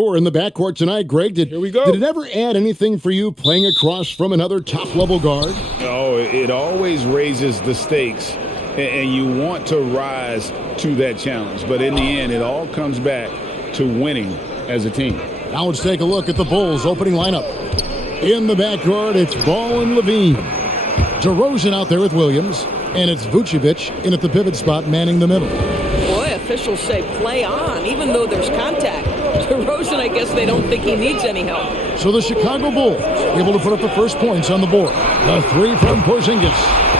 Or in the backcourt tonight, Greg. Here we go. Did it ever add anything for you playing across from another top-level guard? Oh, it always raises the stakes, and you want to rise to that challenge. But in the end, it all comes back to winning as a team. Now let's take a look at the Bulls' opening lineup. In the backcourt, it's Ball and Levine. DeRozan out there with Williams, and it's Vucevic in at the pivot spot manning the middle. Boy, officials say play on, even though there's contact. DeRozan, I guess they don't think he needs any help. So the Chicago Bulls able to put up the first points on the board. The three from Porzingis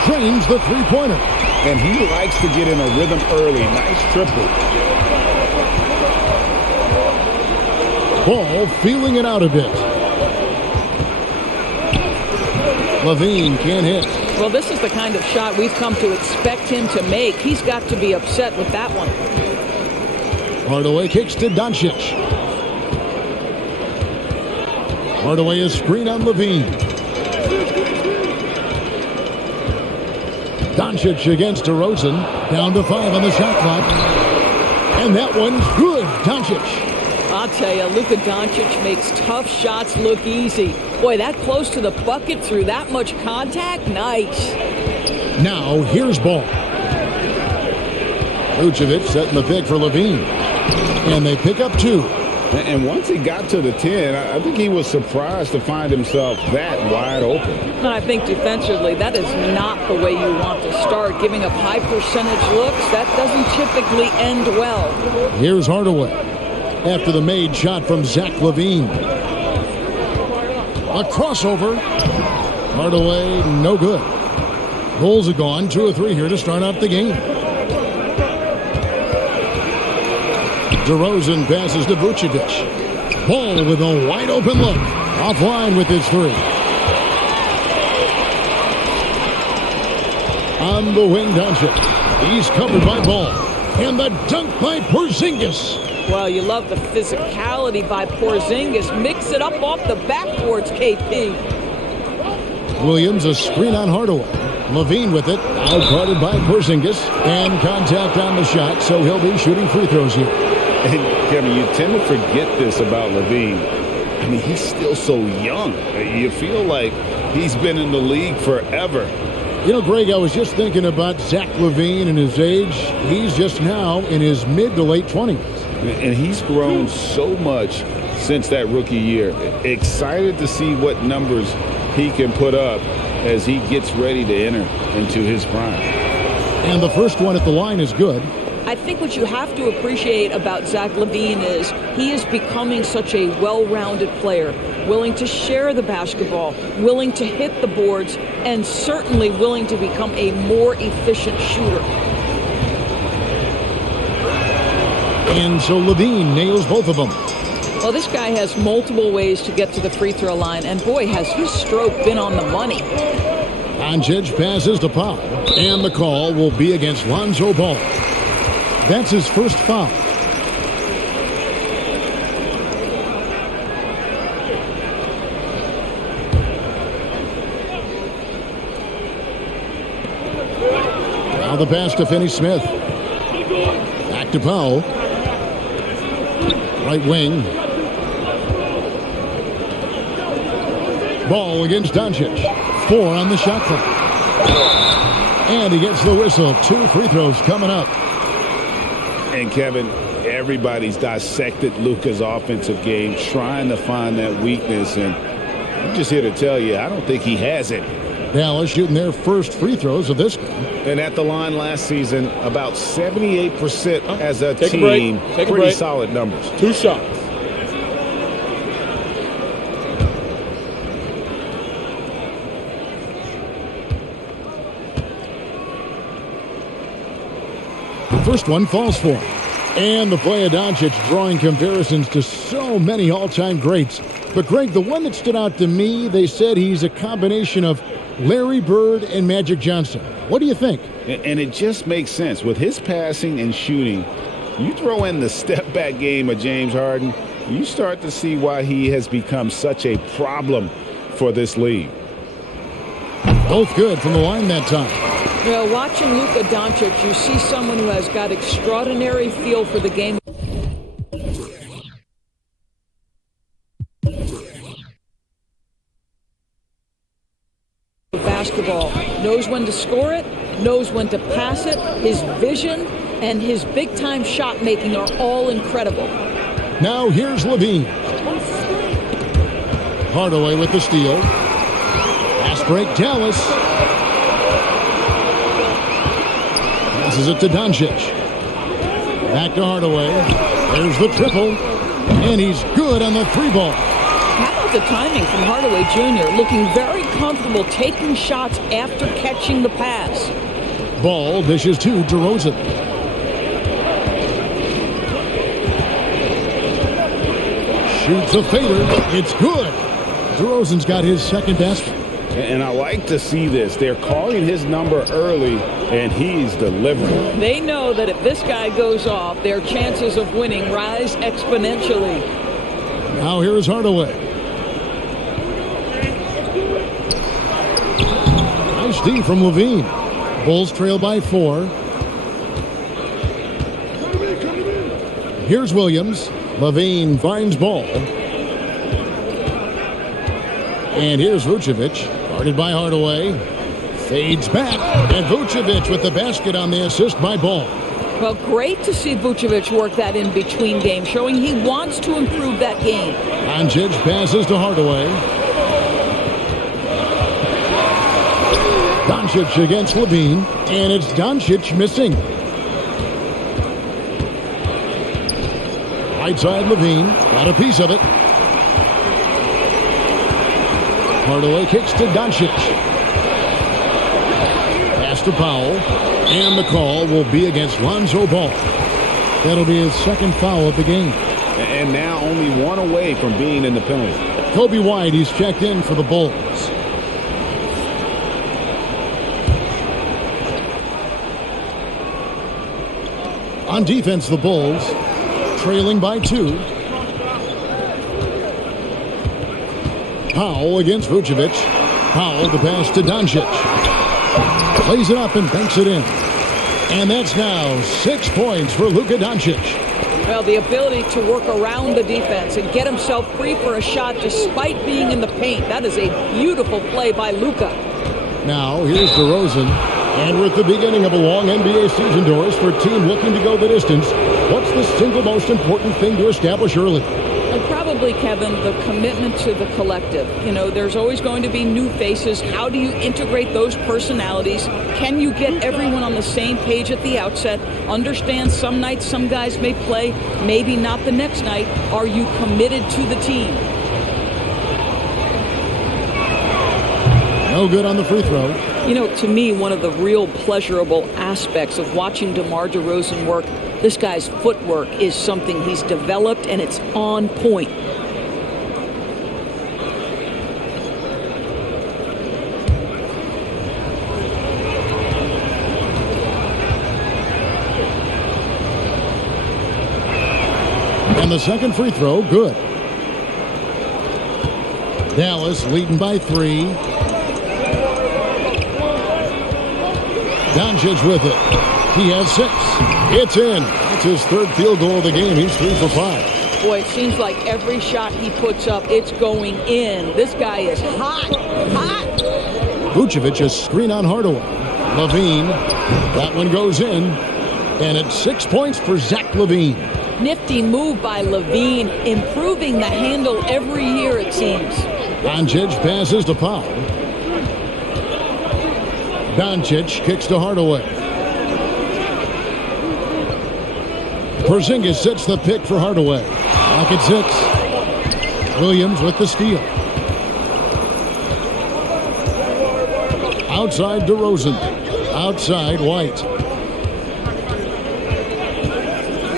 trains the three-pointer. And he likes to get in a rhythm early. Nice triple. Ball feeling it out a bit. Levine can't hit. Well, this is the kind of shot we've come to expect him to make. He's got to be upset with that one. Hardaway kicks to Doncic. Hardaway is screen on Levine. Doncic against DeRozan. Down to 5 on the shot clock. And that one's good. Doncic. I'll tell you, Luka Doncic makes tough shots look easy. Boy, that close to the bucket through that much contact? Nice. Now, here's Ball. Vucevic setting the pick for Levine. And they pick up 2. And once he got to the 10, I think he was surprised to find himself that wide open. And I think defensively, that is not the way you want to start. Giving up high percentage looks, that doesn't typically end well. Here's Hardaway after the made shot from Zach Levine. A crossover. Hardaway, no good. Bulls are gone. 2 or 3 here to start out the game. DeRozan passes to Vucevic. Ball with a wide open look. Offline with his 3. On the wing, Doncic. He's covered by Ball. And the dunk by Porzingis. Well, you love the physicality by Porzingis. Mix it up off the backboards, KP. Williams, a screen on Hardaway. Levine with it. Outguarded by Porzingis. And contact on the shot, so he'll be shooting free throws here. And, Kevin, you tend to forget this about Levine. I mean, he's still so young. You feel like he's been in the league forever. You know, Greg, I was just thinking about Zach Levine and his age. He's just now in his mid to late 20s. And he's grown so much since that rookie year. Excited to see what numbers he can put up as he gets ready to enter into his prime. And the first one at the line is good. I think what you have to appreciate about Zach Levine is he is becoming such a well-rounded player, willing to share the basketball, willing to hit the boards, and certainly willing to become a more efficient shooter. And so Levine nails both of them. Well, this guy has multiple ways to get to the free throw line, and boy, has his stroke been on the money. Doncic passes to Powell, and the call will be against Lonzo Ball. That's his first foul. Now the pass to Finney-Smith. Back to Powell. Right wing. Ball against Doncic. 4 on the shot clock. And he gets the whistle. 2 free throws coming up. And Kevin, everybody's dissected Luka's offensive game, trying to find that weakness. And I'm just here to tell you, I don't think he has it. Dallas shooting their first free throws of this game. And at the line last season, about 78% as a Take team. A break. Take a Pretty break. solid numbers. 2 shots. The first one falls for him. And the play of Doncic drawing comparisons to so many all-time greats. But, Greg, the one that stood out to me, they said he's a combination of Larry Bird and Magic Johnson. What do you think? And it just makes sense. With his passing and shooting, you throw in the step-back game of James Harden, you start to see why he has become such a problem for this league. Both good from the line that time. You know, watching Luka Doncic, you see someone who has got extraordinary feel for the game. basketball. Knows when to score it, knows when to pass it. His vision and his big-time shot making are all incredible. Now here's Levine. Hardaway with the steal. Fast break, Dallas. Passes it to Doncic. Back to Hardaway. There's the triple. And he's good on the three ball. How about the timing from Hardaway Jr. looking very comfortable taking shots after catching the pass. Ball dishes to DeRozan. Shoots a fader. It's good. DeRozan's got his second basket. And I like to see this. They're calling his number early, and he's delivering. They know that if this guy goes off, their chances of winning rise exponentially. Now here's Hardaway. Nice D from Levine. Bulls trail by 4. Here's Williams. Levine finds ball. And here's Vucevic, guarded by Hardaway. Fades back, and Vucevic with the basket on the assist by Ball. Well, great to see Vucevic work that in between game, showing he wants to improve that game. Doncic passes to Hardaway. Doncic against Levine, and it's Doncic missing. Right side Levine, got a piece of it. Hardaway kicks to Doncic. Pass to Powell. And the call will be against Lonzo Ball. That'll be his second foul of the game. And now only one away from being in the penalty. Kobe White, he's checked in for the Bulls. On defense, the Bulls trailing by 2. Powell against Vucevic. Powell the pass to Doncic. Plays it up and banks it in. And that's now 6 points for Luka Doncic. Well, the ability to work around the defense and get himself free for a shot despite being in the paint. That is a beautiful play by Luka. Now, here's DeRozan. And with the beginning of a long NBA season, Doris, for a team looking to go the distance, what's the single most important thing to establish early? And probably, Kevin, the commitment to the collective. You know, there's always going to be new faces. How do you integrate those personalities? Can you get everyone on the same page at the outset? Understand some nights some guys may play, maybe not the next night. Are you committed to the team? No good on the free throw. You know, to me, one of the real pleasurable aspects of watching DeMar DeRozan work, this guy's footwork is something he's developed, and it's on point. And the second free throw, good. Dallas leading by 3. Doncic with it. He has 6. It's in. It's his third field goal of the game. He's 3 for 5. Boy, it seems like every shot he puts up, it's going in. This guy is hot. Hot. Vucevic, a screen on Hardaway. Levine. That one goes in. And it's 6 points for Zach Levine. Nifty move by Levine, improving the handle every year, it seems. Doncic passes to Powell. Doncic kicks to Hardaway. Porzingis sets the pick for Hardaway. Back at 6. Williams with the steal. Outside DeRozan. Outside White.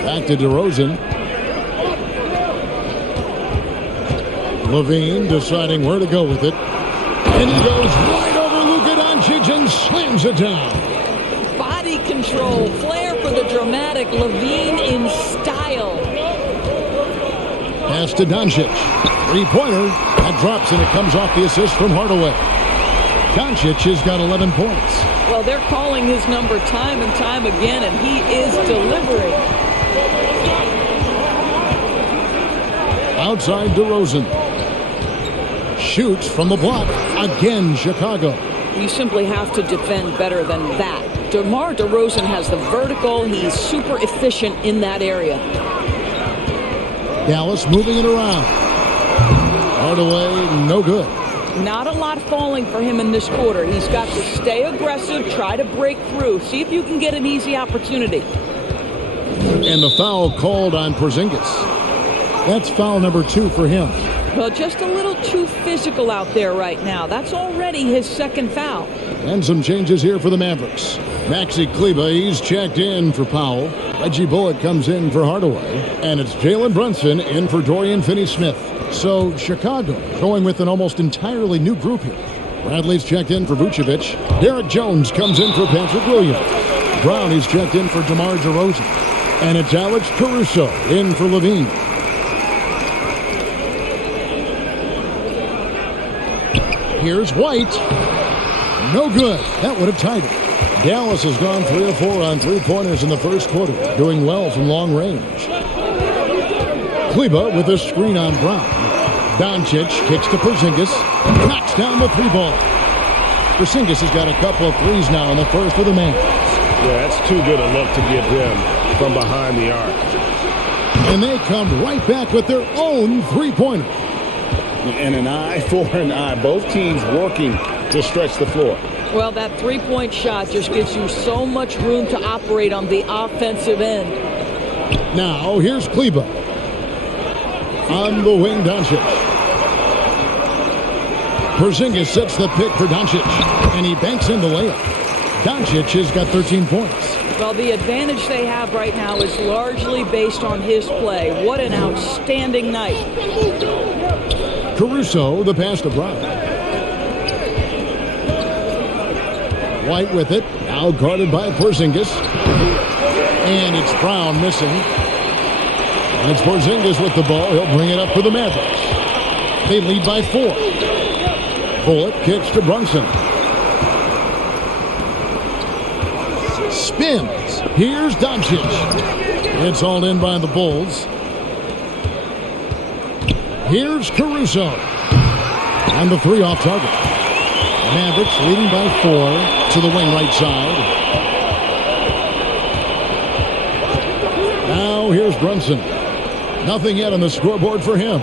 Back to DeRozan. Levine deciding where to go with it. And he goes right over Luka Doncic and slams it down. Body control, flair for the dramatic, Levine in style. Pass to Doncic. Three-pointer. That drops and it comes off the assist from Hardaway. Doncic has got 11 points. Well, they're calling his number time and time again, and he is delivering. Outside DeRozan. Shoots from the block. Again, Chicago. You simply have to defend better than that. DeMar DeRozan has the vertical. He's super efficient in that area. Dallas moving it around. Hardaway, no good. Not a lot falling for him in this quarter. He's got to stay aggressive, try to break through, see if you can get an easy opportunity. And the foul called on Porzingis. That's foul number 2 for him. Well, just a little too physical out there right now. That's already his second foul. And some changes here for the Mavericks. Maxi Kleber, he's checked in for Powell. Reggie Bullock comes in for Hardaway. And it's Jalen Brunson in for Dorian Finney-Smith. So Chicago going with an almost entirely new group here. Bradley's checked in for Vucevic. Derek Jones comes in for Patrick Williams. Brown is checked in for DeMar DeRozan. And it's Alex Caruso in for Levine. Here's White. No good. That would have tied it. Dallas has gone 3 of 4 on three-pointers in the first quarter, doing well from long range. Kleber with a screen on Brown. Doncic kicks to Porzingis. Knocks down the 3-ball. Porzingis has got a couple of threes now in the first for the Mavericks. Yeah, that's too good a look to give him from behind the arc. And they come right back with their own three-pointer. And an eye for an eye. Both teams working to stretch the floor. Well, that three-point shot just gives you so much room to operate on the offensive end. Now, here's Kleber. On the wing, Doncic. Porzingis sets the pick for Doncic, and he banks in the layup. Doncic has got 13 points. Well, the advantage they have right now is largely based on his play. What an outstanding night. Caruso, the pass to Brown. White with it, now guarded by Porzingis. And it's Brown missing. And it's Porzingis with the ball. He'll bring it up for the Mavericks. They lead by 4. Bullock kicks to Brunson. Spins. Here's Doncic. It's hauled in by the Bulls. Here's Caruso. And the 3 off target. Mavericks leading by 4 to the wing right side. Now here's Brunson. Nothing yet on the scoreboard for him.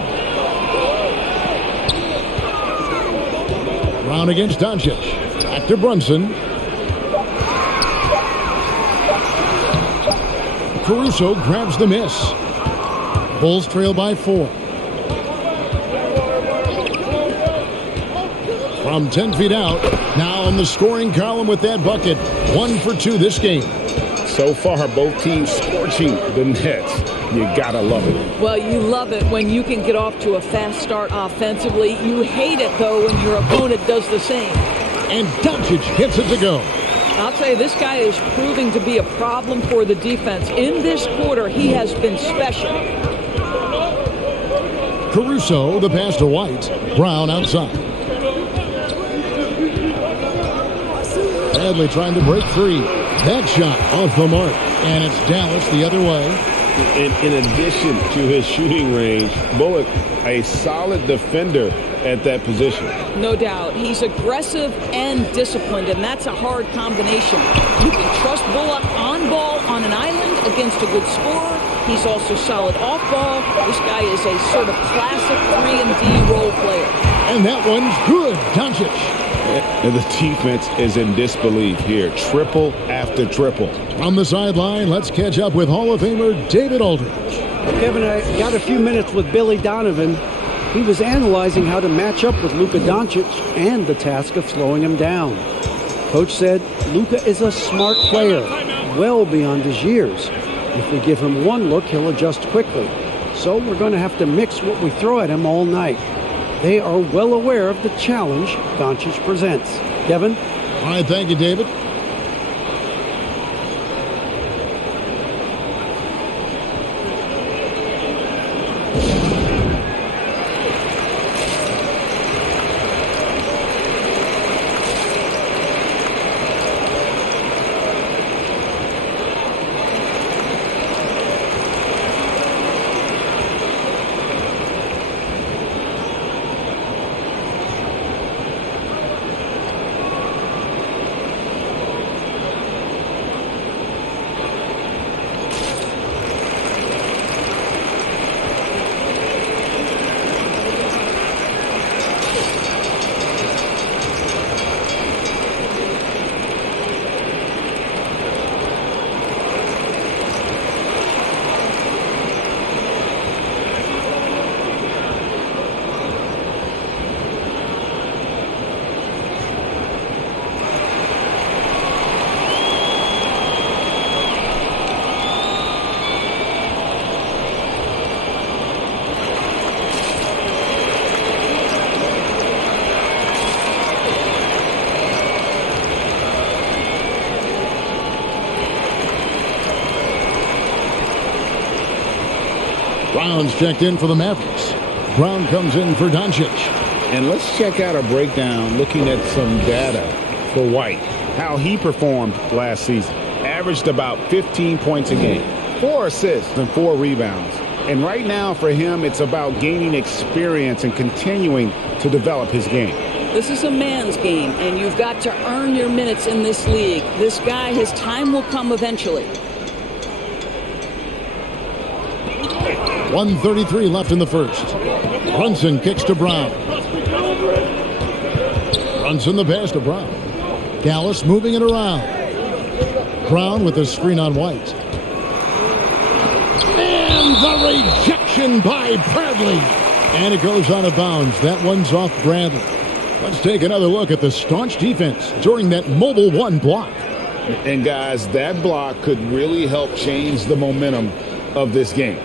Brown against Doncic. Back to Brunson. Caruso grabs the miss. Bulls trail by 4. From 10 feet out, now on the scoring column with that bucket. 1 for 2 this game. So far, both teams scorching the nets. You gotta love it. Well, you love it when you can get off to a fast start offensively. You hate it, though, when your opponent does the same. And Doncic gets it to go. I'll tell you, this guy is proving to be a problem for the defense. In this quarter, he has been special. Caruso, the pass to White. Brown outside. Bradley trying to break free. That shot off the mark. And it's Dallas the other way. In addition to his shooting range, Bullock, a solid defender at that position. No doubt. He's aggressive and disciplined, and that's a hard combination. You can trust Bullock on ball on an island against a good scorer. He's also solid off ball. This guy is a sort of classic 3-and-D role player. And that one's good. Doncic. And the defense is in disbelief here. Triple after triple. From the sideline, let's catch up with Hall of Famer David Aldridge. Kevin, I got a few minutes with Billy Donovan. He was analyzing how to match up with Luka Doncic and the task of slowing him down. Coach said Luka is a smart player, well beyond his years. If we give him one look, he'll adjust quickly. So we're going to have to mix what we throw at him all night. They are well aware of the challenge Doncic presents. Kevin? All right, thank you, David. Brown's checked in for the Mavericks. Brown comes in for Doncic. And let's check out a breakdown looking at some data for White. How he performed last season. Averaged about 15 points a game. 4 assists and 4 rebounds. And right now for him, it's about gaining experience and continuing to develop his game. This is a man's game, and you've got to earn your minutes in this league. This guy, his time will come eventually. 1:33 left in the first. Brunson kicks to Brown. Brunson the pass to Brown. Dallas moving it around. Brown with a screen on White. And the rejection by Bradley. And it goes out of bounds. That one's off Bradley. Let's take another look at the staunch defense during that mobile one block. And guys, that block could really help change the momentum of this game.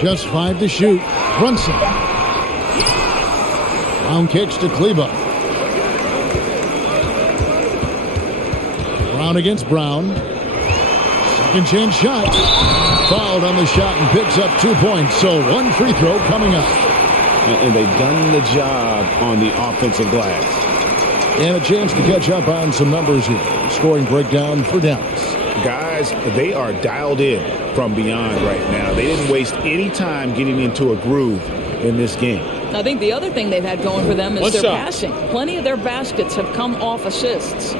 Just 5 to shoot. Brunson. Brown kicks to Kleba. Brown against Brown. Second chance shot. Fouled on the shot and picks up 2 points. So 1 free throw coming up. And they've done the job on the offensive glass. And a chance to catch up on some numbers here. Scoring breakdown for Dallas. Guys, they are dialed in from beyond right now. They didn't waste any time getting into a groove in this game. I think the other thing they've had going for them is their passing. Plenty of their baskets have come off assists.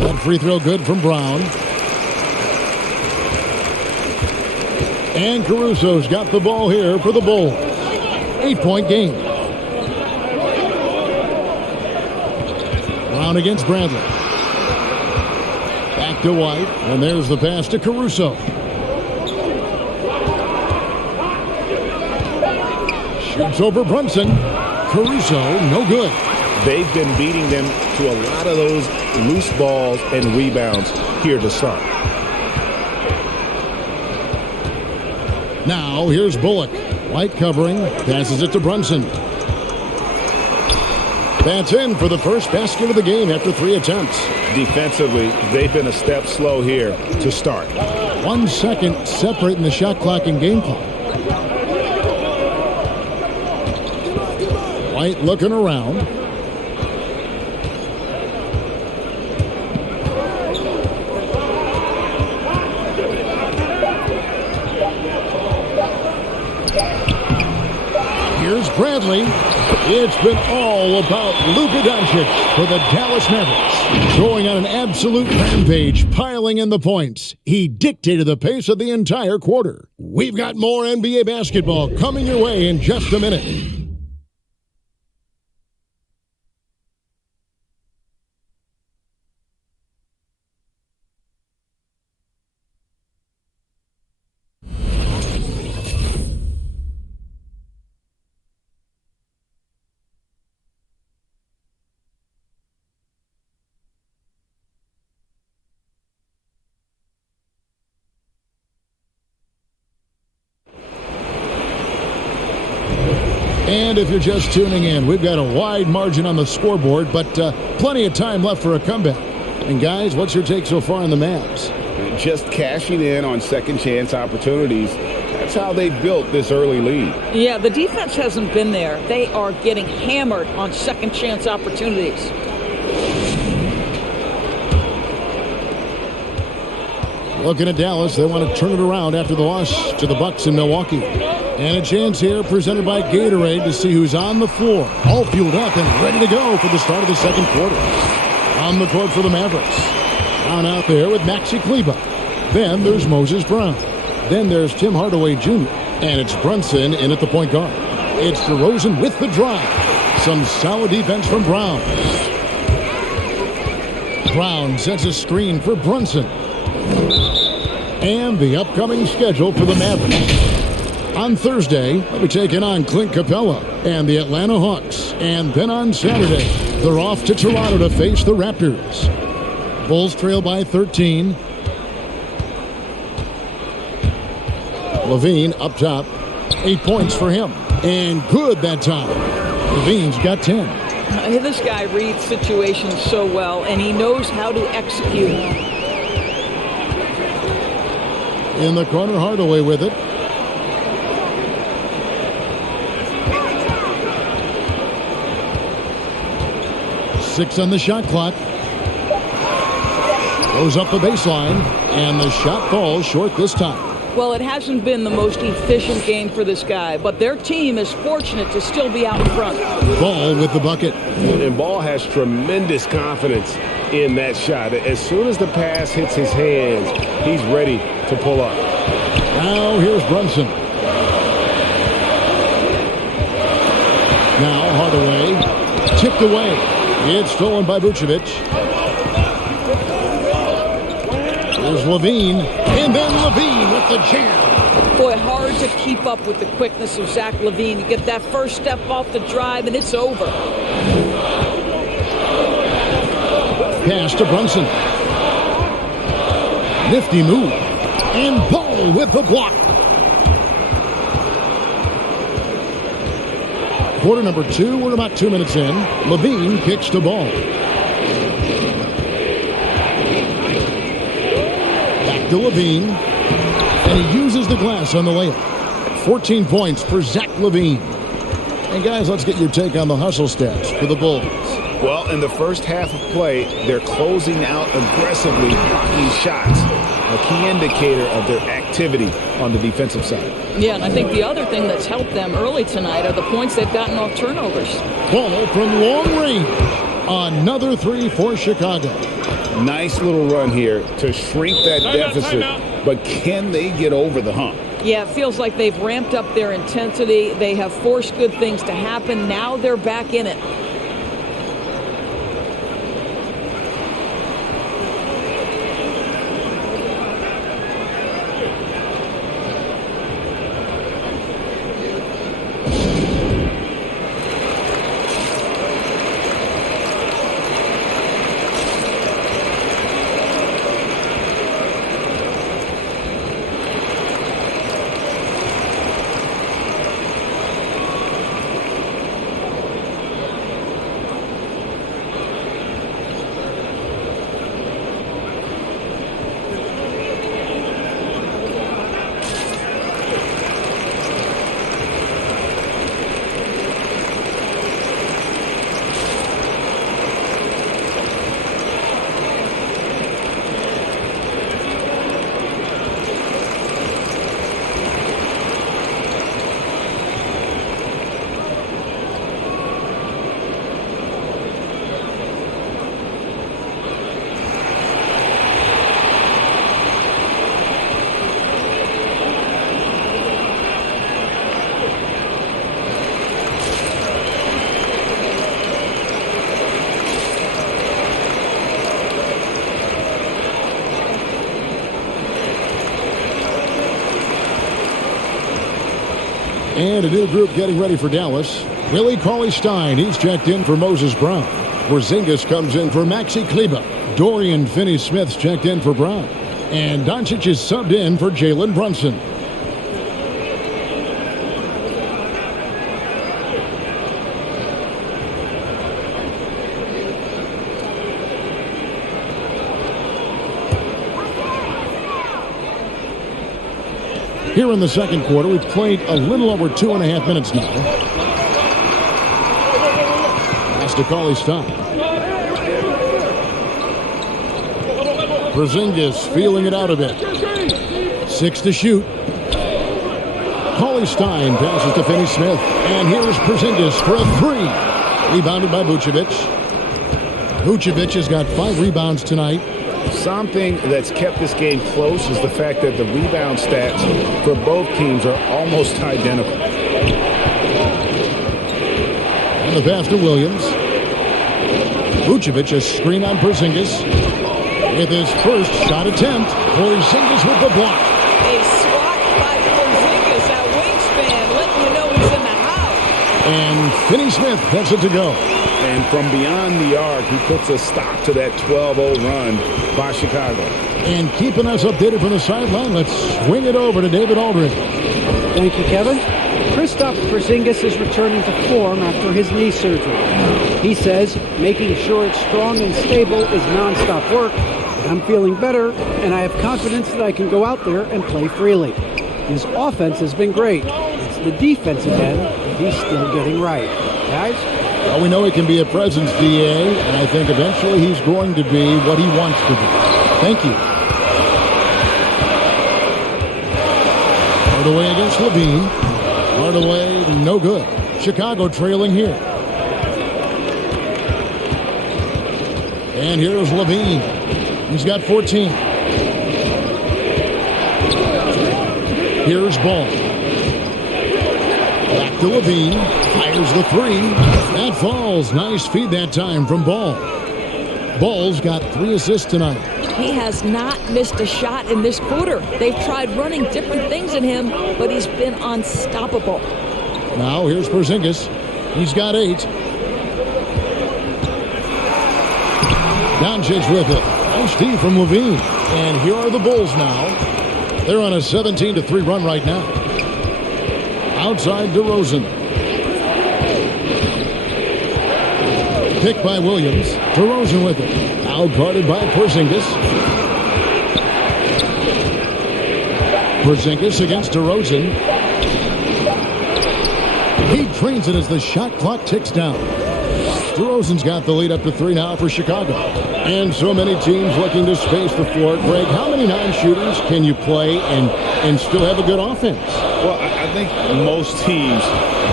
That free throw good from Brown. And Caruso's got the ball here for the Bulls. 8-point game. Brown against Bradley. Back to White, and there's the pass to Caruso. Shoots over Brunson. Caruso, no good. They've been beating them to a lot of those loose balls and rebounds here to start. Now, here's Bullock. White covering, passes it to Brunson. That's in for the first basket of the game after 3 attempts. Defensively, they've been a step slow here to start. 1 second separating the shot clock and game clock. White looking around. Here's Bradley. It's been all about Luka Doncic for the Dallas Mavericks. Going on an absolute rampage, piling in the points. He dictated the pace of the entire quarter. We've got more NBA basketball coming your way in just a minute. And if you're just tuning in, we've got a wide margin on the scoreboard, but plenty of time left for a comeback. And guys, what's your take so far on the Mavs? Just cashing in on second chance opportunities. That's how they built this early lead. Yeah, the defense hasn't been there. They are getting hammered on second chance opportunities. Looking at Dallas, they want to turn it around after the loss to the Bucks in Milwaukee. And a chance here presented by Gatorade to see who's on the floor. All fueled up and ready to go for the start of the second quarter. On the court for the Mavericks. Down out there with Maxi Kleba. Then there's Moses Brown. Then there's Tim Hardaway Jr. And it's Brunson in at the point guard. It's DeRozan with the drive. Some solid defense from Brown. Brown sets a screen for Brunson. And the upcoming schedule for the Mavericks. On Thursday, they'll be taking on Clint Capella and the Atlanta Hawks. And then on Saturday, they're off to Toronto to face the Raptors. Bulls trail by 13. Levine up top. 8 points for him. And good that time. Levine's got 10. This guy reads situations so well, and he knows how to execute. In the corner, Hardaway with it. Six on the shot clock. Goes up the baseline, and the shot falls short this time. Well, it hasn't been the most efficient game for this guy, but their team is fortunate to still be out in front. Ball with the bucket. And Ball has tremendous confidence in that shot. As soon as the pass hits his hands, he's ready to pull up. Now here's Brunson. Now Hardaway. Tipped away. It's stolen by Vucevic. Here's Levine. And then Levine with the jam. Boy, hard to keep up with the quickness of Zach Levine. You get that first step off the drive, and it's over. Pass to Brunson. Nifty move. And Ball with the block. Quarter number 2. We're about 2 minutes in. Levine kicks the ball. Back to Levine. And he uses the glass on the layup. 14 points for Zach Levine. And guys, let's get your take on the hustle stats for the Bulls. Well, in the first half of play, they're closing out aggressively, blocking shots. A key indicator of their activity on the defensive side. Yeah, and I think the other thing that's helped them early tonight are the points they've gotten off turnovers. Ball from long range. Another 3 for Chicago. Nice little run here to shrink that deficit, but can they get over the hump? Yeah, it feels like they've ramped up their intensity. They have forced good things to happen. Now they're back in it. And a new group getting ready for Dallas. Willie Cauley-Stein, he's checked in for Moses Brown. Porzingis comes in for Maxi Kleber. Dorian Finney-Smith's checked in for Brown. And Doncic is subbed in for Jalen Brunson. Here in the second quarter, we've played a little over 2.5 minutes now. Pass to Cauley-Stein. Porzingis feeling it out a bit. 6 to shoot. Cauley-Stein passes to Finney-Smith. And here's Porzingis for a 3. Rebounded by Vucevic. Vucevic has got 5 rebounds tonight. Something that's kept this game close is the fact that the rebound stats for both teams are almost identical. And the pass to Williams. Vucevic a screen on Porzingis. With his first shot attempt, Porzingis with the block. A swat by Porzingis, that wingspan, letting you know he's in the house. And Finney Smith gets it to go. And from beyond the arc, he puts a stop to that 12-0 run by Chicago. And keeping us updated from the sideline, let's swing it over to David Aldridge. Thank you, Kevin. Kristaps Porzingis is returning to form after his knee surgery. He says making sure it's strong and stable is nonstop work. I'm feeling better, and I have confidence that I can go out there and play freely. His offense has been great. It's the defensive end that he's still getting right. Guys? Well, we know he can be a presence, DA, and I think eventually he's going to be what he wants to be. Thank you. Hardaway against Levine. Hardaway, no good. Chicago trailing here. And here's Levine. He's got 14. Here's Ball. Back to Levine. Fires the three. That falls. Nice feed that time from Ball. Ball's got 3 assists tonight. He has not missed a shot in this quarter. They've tried running different things in him, but he's been unstoppable. Now here's Porzingis. He's got 8. Doncic with it. Nice D from Levine. And here are the Bulls now. They're on a 17-3 run right now. Outside DeRozan. Pick by Williams. DeRozan with it. Out guarded by Porzingis. Porzingis against DeRozan. He trains it as the shot clock ticks down. DeRozan's got the lead up to 3 now for Chicago. And so many teams looking to space the floor. Greg, how many non-shooters can you play and still have a good offense? Well, I think most teams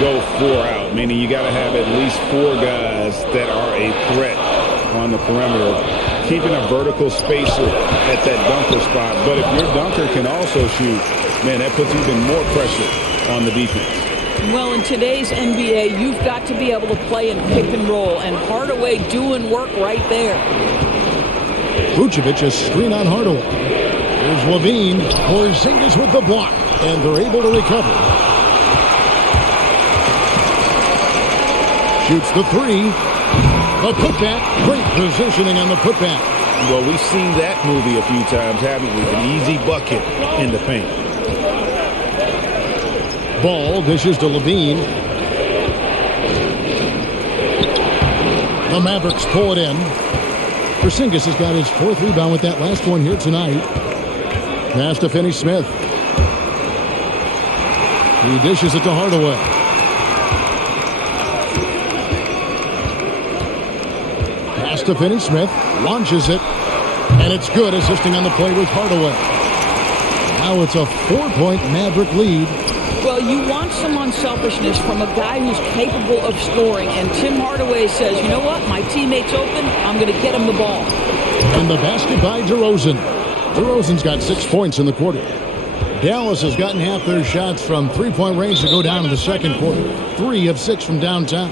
go 4 out, meaning you got to have at least 4 guys that are a threat on the perimeter, keeping a vertical spacer at that dunker spot. But if your dunker can also shoot, man, that puts even more pressure on the defense. Well, in today's NBA, you've got to be able to play in pick and roll, and Hardaway doing work right there. Vucevic, a screen on Hardaway. Here's Levine. Porzingis with the block, and they're able to recover. Shoots the 3. A putback. Great positioning on the putback. Well, we've seen that movie a few times, haven't we? An easy bucket in the paint. Ball dishes to Levine. The Mavericks pull it in. Porzingis has got his 4th rebound with that last one here tonight. Pass to Finney Smith. He dishes it to Hardaway. Pass to Finney Smith. Launches it. And it's good, assisting on the play with Hardaway. Now it's a 4-point Maverick lead. Well, you want some unselfishness from a guy who's capable of scoring, and Tim Hardaway says, you know what, my teammate's open, I'm going to get him the ball. And the basket by DeRozan. DeRozan's got 6 points in the quarter. Dallas has gotten half their shots from 3-point range to go down in the second quarter. 3 of 6 from downtown.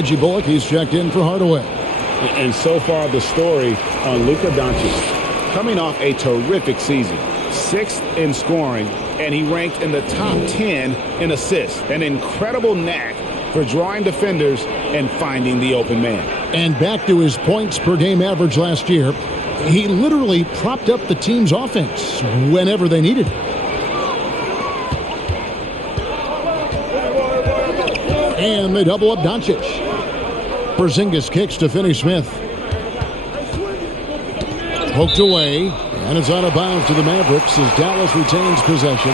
Reggie Bullock, he's checked in for Hardaway. And so far, the story on Luka Doncic. Coming off a terrific season, 6th in scoring, and he ranked in the top 10 in assists. An incredible knack for drawing defenders and finding the open man. And back to his points per game average last year, he literally propped up the team's offense whenever they needed it. And they double up Doncic. Porzingis kicks to Finney-Smith. Poked away, and it's out of bounds to the Mavericks as Dallas retains possession.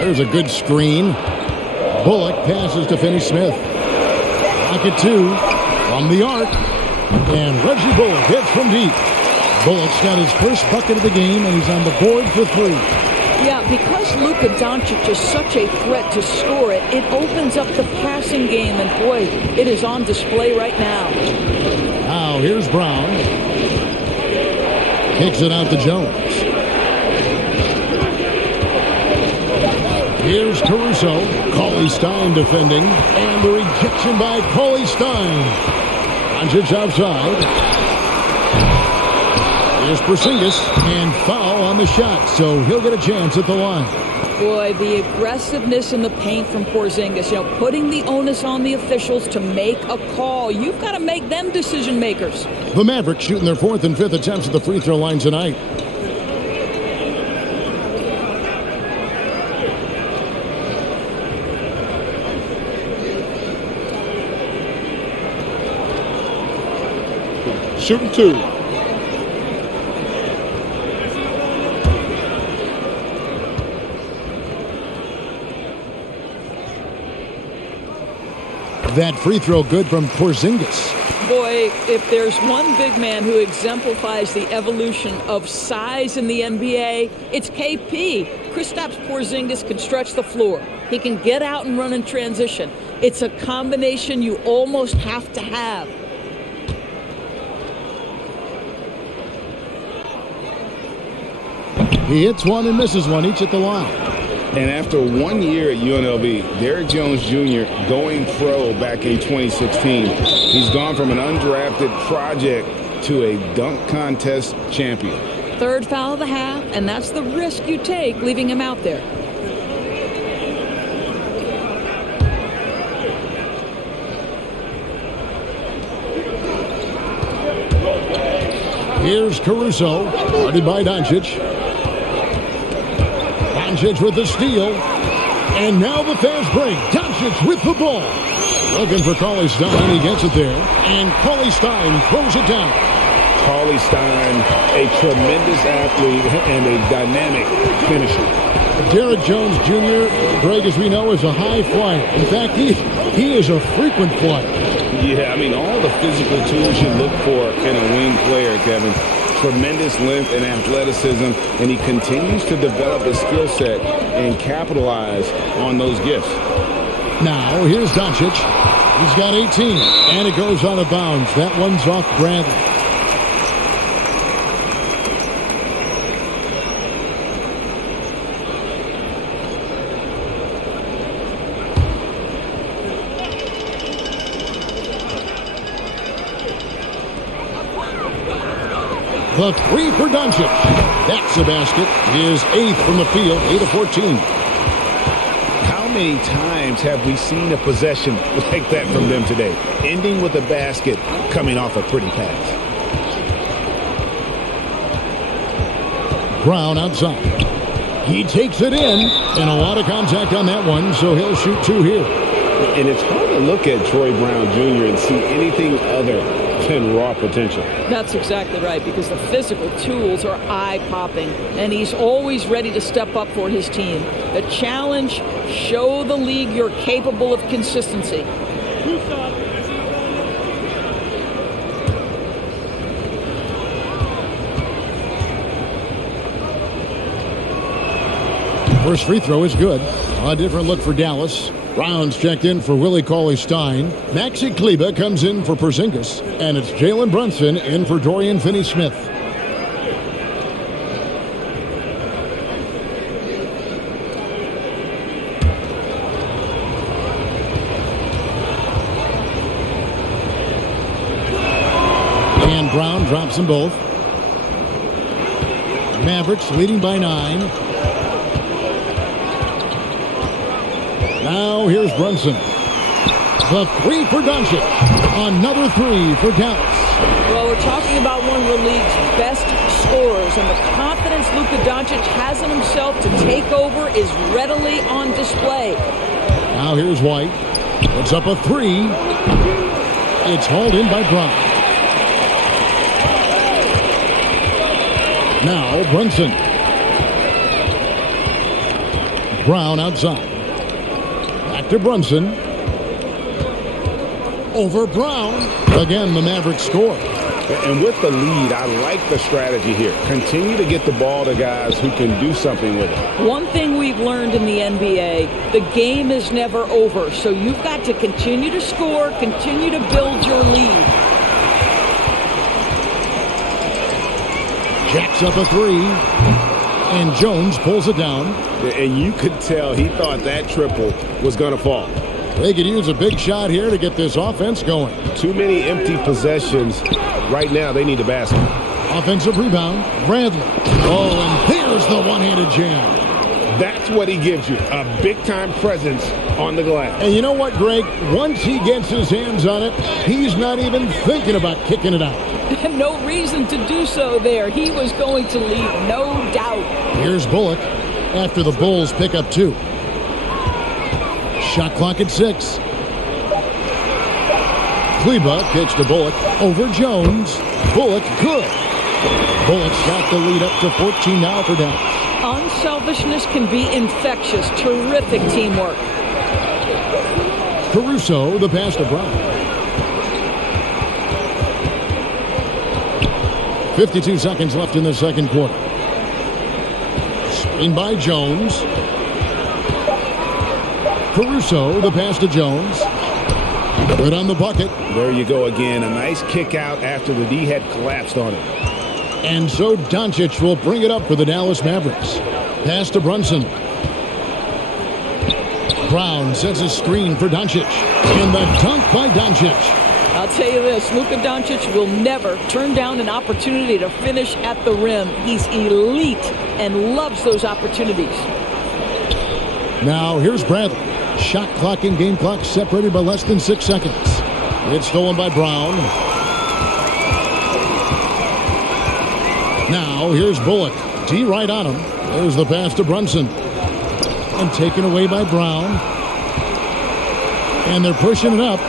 There's a good screen. Bullock passes to Finney-Smith. Pocket 2 from the arc. And Reggie Bullock hits from deep. Bullock's got his first bucket of the game, and he's on the board for 3. Yeah, because Luka Doncic is such a threat to score it, it opens up the passing game, and boy, it is on display right now. Now here's Brown. Kicks it out to Jones. Here's Caruso. Cauley Stein defending, and the rejection by Cauley Stein. Doncic outside. Here's Porzingis, and foul on the shot, so he'll get a chance at the line. Boy, the aggressiveness in the paint from Porzingis, putting the onus on the officials to make a call. You've got to make them decision makers. The Mavericks shooting their 4th and 5th attempts at the free throw line tonight. Shooting 2. That free throw good from Porzingis. Boy, if there's one big man who exemplifies the evolution of size in the NBA, it's KP. Kristaps Porzingis can stretch the floor. He can get out and run in transition. It's a combination you almost have to have. He hits one and misses one, each at the line. And after 1 year at UNLV, Derrick Jones Jr. going pro back in 2016, he's gone from an undrafted project to a dunk contest champion. 3rd foul of the half, and that's the risk you take leaving him out there. Here's Caruso, guarded by Doncic. Doncic with the steal. And now the fast break. Doncic with the ball. Looking for Cauley Stein. He gets it there. And Cauley Stein throws it down. Cauley Stein, a tremendous athlete and a dynamic finisher. Derrick Jones Jr., Greg, as we know, is a high flyer. In fact, he is a frequent flyer. Yeah, I mean, all the physical tools you look for in a wing player, Kevin. Tremendous length and athleticism, and he continues to develop his skill set and capitalize on those gifts. Now, here's Doncic. He's got 18, and it goes out of bounds. That one's off Bradley. The 3 for Doncic. That's a basket. His 8th from the field, 8 of 14. How many times have we seen a possession like that from them today? Ending with a basket, coming off a pretty pass. Brown outside. He takes it in, and a lot of contact on that one, so he'll shoot 2 here. And it's hard to look at Troy Brown Jr. and see anything other than raw potential. That's exactly right, because the physical tools are eye-popping, and he's always ready to step up for his team. The challenge, show the league you're capable of consistency. First free throw is good. A different look for Dallas. Brown's checked in for Willie Cauley-Stein. Maxi Kleber comes in for Porzingis. And it's Jalen Brunson in for Dorian Finney-Smith. And Brown drops them both. Mavericks leading by 9. Now here's Brunson. The 3 for Doncic. Another 3 for Dallas. Well, we're talking about one of the league's best scorers, and the confidence Luka Doncic has in himself to take over is readily on display. Now here's White. Puts up a 3. It's hauled in by Brown. Now Brunson. Brown outside. Back to Brunson. Over Brown. Again, the Mavericks score. And with the lead, I like the strategy here. Continue to get the ball to guys who can do something with it. One thing we've learned in the NBA, the game is never over. So you've got to continue to score, continue to build your lead. Jacks up a 3. And Jones pulls it down. And you could tell he thought that triple was going to fall. They could use a big shot here to get this offense going. Too many empty possessions. Right now, they need a basket. Offensive rebound, Bradley. Oh, and there's the one-handed jam. That's what he gives you, a big-time presence on the glass. And you know what, Greg? Once he gets his hands on it, he's not even thinking about kicking it out. No reason to do so there. He was going to leave, no doubt. Here's Bullock after the Bulls pick up 2. Shot clock at 6. Kleber kicks to Bullock over Jones. Bullock good. Bullock's got the lead up to 14 now for Dallas. Unselfishness can be infectious. Terrific teamwork. Caruso, the pass to Brown. 52 seconds left in the second quarter. Screen by Jones. Caruso, the pass to Jones. Good on the bucket. There you go again. A nice kick out after the D had collapsed on it. And so Doncic will bring it up for the Dallas Mavericks. Pass to Brunson. Brown sets a screen for Doncic. And the dunk by Doncic. I'll tell you this, Luka Doncic will never turn down an opportunity to finish at the rim. He's elite and loves those opportunities. Now here's Bradley. Shot clock and game clock separated by less than 6 seconds. It's stolen by Brown. Now here's Bullock. D right on him. There's the pass to Brunson. And taken away by Brown. And they're pushing it up.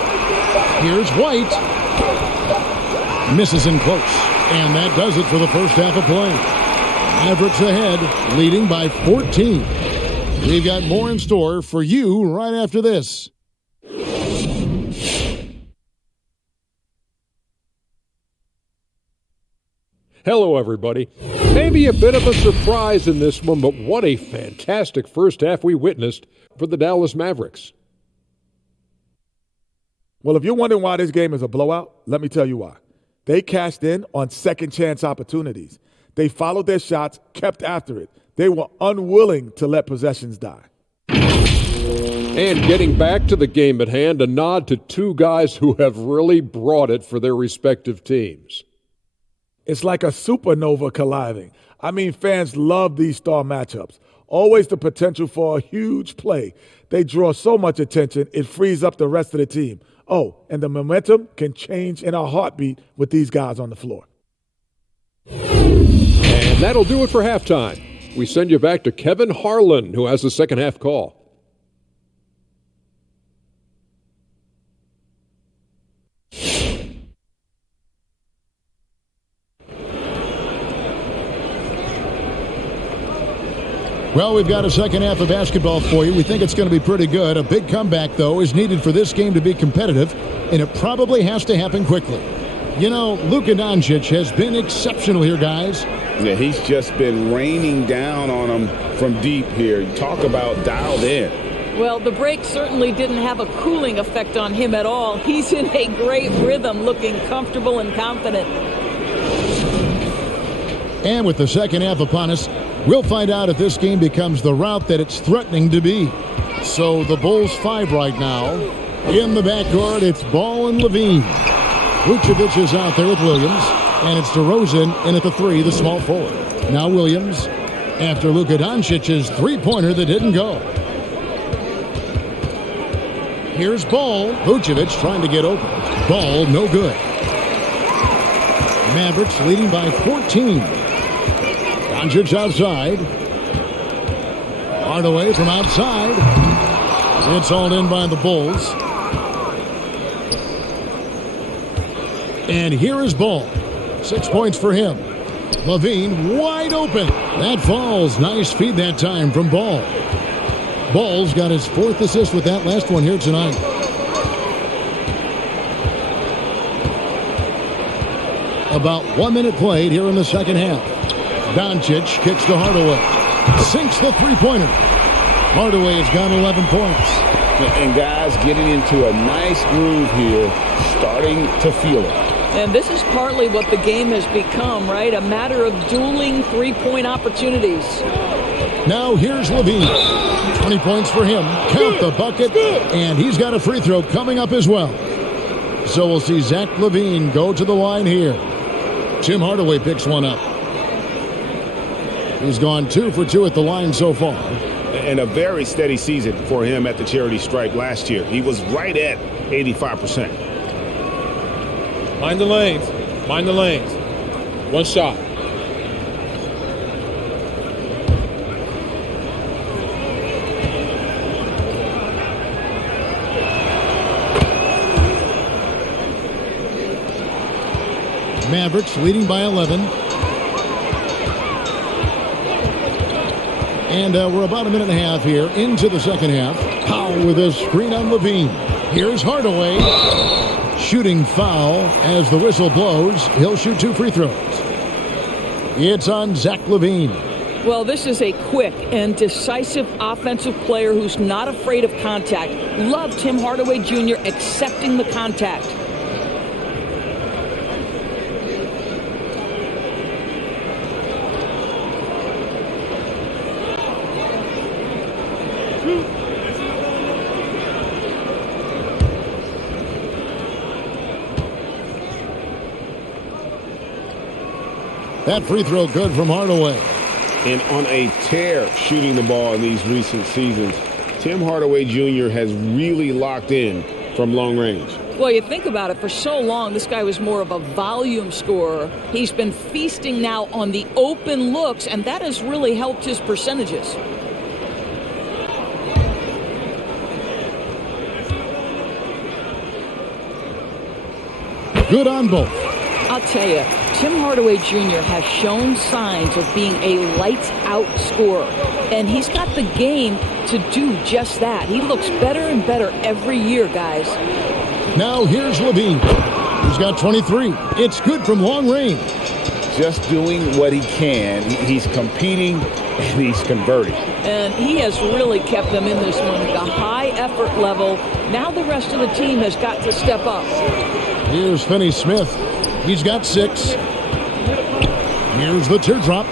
Here's White. Misses in close. And that does it for the first half of play. Mavericks ahead, leading by 14. We've got more in store for you right after this. Hello, everybody. Maybe a bit of a surprise in this one, but what a fantastic first half we witnessed for the Dallas Mavericks. Well, if you're wondering why this game is a blowout, let me tell you why. They cashed in on second chance opportunities. They followed their shots, kept after it. They were unwilling to let possessions die. And getting back to the game at hand, a nod to two guys who have really brought it for their respective teams. It's like a supernova colliding. I mean, fans love these star matchups. Always the potential for a huge play. They draw so much attention, it frees up the rest of the team. Oh, and the momentum can change in a heartbeat with these guys on the floor. And that'll do it for halftime. We send you back to Kevin Harlan, who has the second half call. Well, we've got a second half of basketball for you. We think it's going to be pretty good. A big comeback, though, is needed for this game to be competitive, and it probably has to happen quickly. You know, Luka Doncic has been exceptional here, guys. Yeah, he's just been raining down on them from deep here. You talk about dialed in. Well, the break certainly didn't have a cooling effect on him at all. He's in a great rhythm, looking comfortable and confident. And with the second half upon us, we'll find out if this game becomes the rout that it's threatening to be. So the Bulls 5 right now. In the backcourt, it's Ball and Levine. Vucevic is out there with Williams. And it's DeRozan in at the 3, the small forward. Now Williams after Luka Doncic's three-pointer that didn't go. Here's Ball. Vucevic trying to get open. Ball, no good. Mavericks leading by 14. Doncic outside. Hardaway from outside. It's all in by the Bulls. And here is Ball. 6 points for him. Levine wide open. That falls. Nice feed that time from Ball. Ball's got his 4th assist with that last one here tonight. About 1 minute played here in the second half. Doncic kicks to Hardaway. Sinks the three-pointer. Hardaway has got 11 points. And guys getting into a nice groove here, starting to feel it. And this is partly what the game has become, right? A matter of dueling three-point opportunities. Now here's Levine. 20 points for him. Count the bucket. And he's got a free throw coming up as well. So we'll see Zach Levine go to the line here. Tim Hardaway picks one up. He's gone 2 for 2 at the line so far. And a very steady season for him at the charity stripe last year. He was right at 85%. Mind the lanes. Mind the lanes. One shot. Mavericks leading by 11. And we're about a minute and a half here into the second half. Powell with a screen on Levine. Here's Hardaway. Shooting foul as the whistle blows. He'll shoot 2 free throws. It's on Zach Levine. Well, this is a quick and decisive offensive player who's not afraid of contact. Love Tim Hardaway Jr. accepting the contact. That free throw good from Hardaway. And on a tear shooting the ball in these recent seasons, Tim Hardaway Jr. has really locked in from long range. Well, you think about it, for so long, this guy was more of a volume scorer. He's been feasting now on the open looks, and that has really helped his percentages. Good on both. I'll tell you, Tim Hardaway Jr. has shown signs of being a lights-out scorer, and he's got the game to do just that. He looks better and better every year, guys. Now here's Levine. He's got 23. It's good from long range. Just doing what he can. He's competing, and he's converting. And he has really kept them in this one at a high effort level. Now the rest of the team has got to step up. Here's Finney Smith. He's got 6. Here's the teardrop.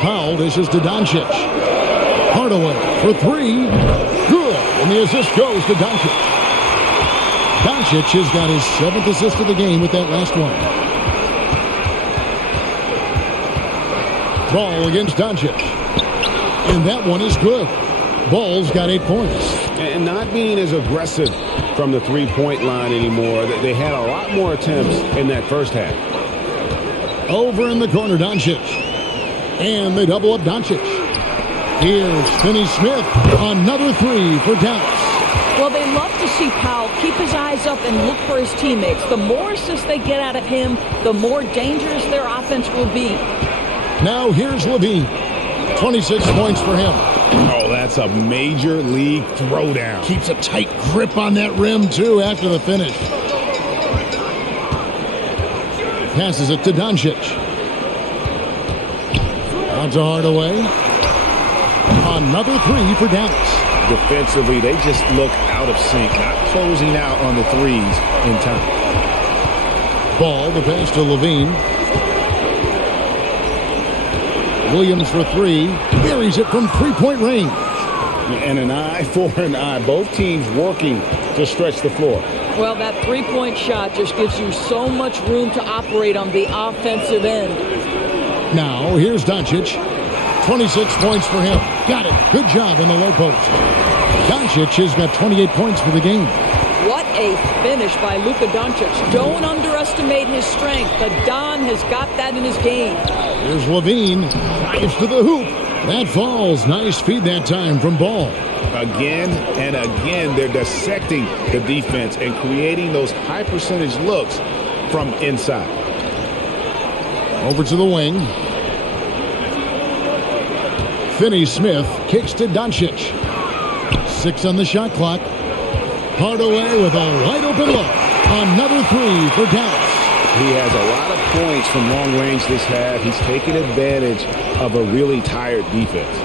Powell dishes to Doncic. Hardaway for 3. Good. And the assist goes to Doncic. Doncic has got his 7th assist of the game with that last one. Ball against Doncic. And that one is good. Ball's got 8 points. And not being as aggressive from the three-point line anymore. They had a lot more attempts in that first half. Over in the corner, Doncic. And they double up Doncic. Here's Finney Smith. Another 3 for Dallas. Well, they love to see Powell keep his eyes up and look for his teammates. The more assists they get out of him, the more dangerous their offense will be. Now here's Levine. 26 points for him. Oh, that's a major league throwdown. Keeps a tight grip on that rim, too, after the finish. Passes it to Doncic. Out to Hardaway. Another 3 for Dallas. defensively, they just look out of sync, not closing out on the threes in time. Ball, the pass to Levine. Williams for three. Buries it from three-point range. And an eye for an eye. Both teams working to stretch the floor. Well, that three-point shot just gives you so much room to operate on the offensive end. Now, here's Doncic. 26 points for him. Got it. Good job in the low post. Doncic has got 28 points for the game. What a finish by Luka Doncic. Don't underestimate his strength. The Don has got that in his game. Here's Levine. Drives to the hoop. That falls. Nice feed that time from Ball. Again and again, they're dissecting the defense and creating those high percentage looks from inside. Over to the wing. Finney-Smith kicks to Doncic. 6 on the shot clock. Hardaway with a wide open look. Another three for Dallas. He has a lot of points from long range this half. He's taking advantage of a really tired defense.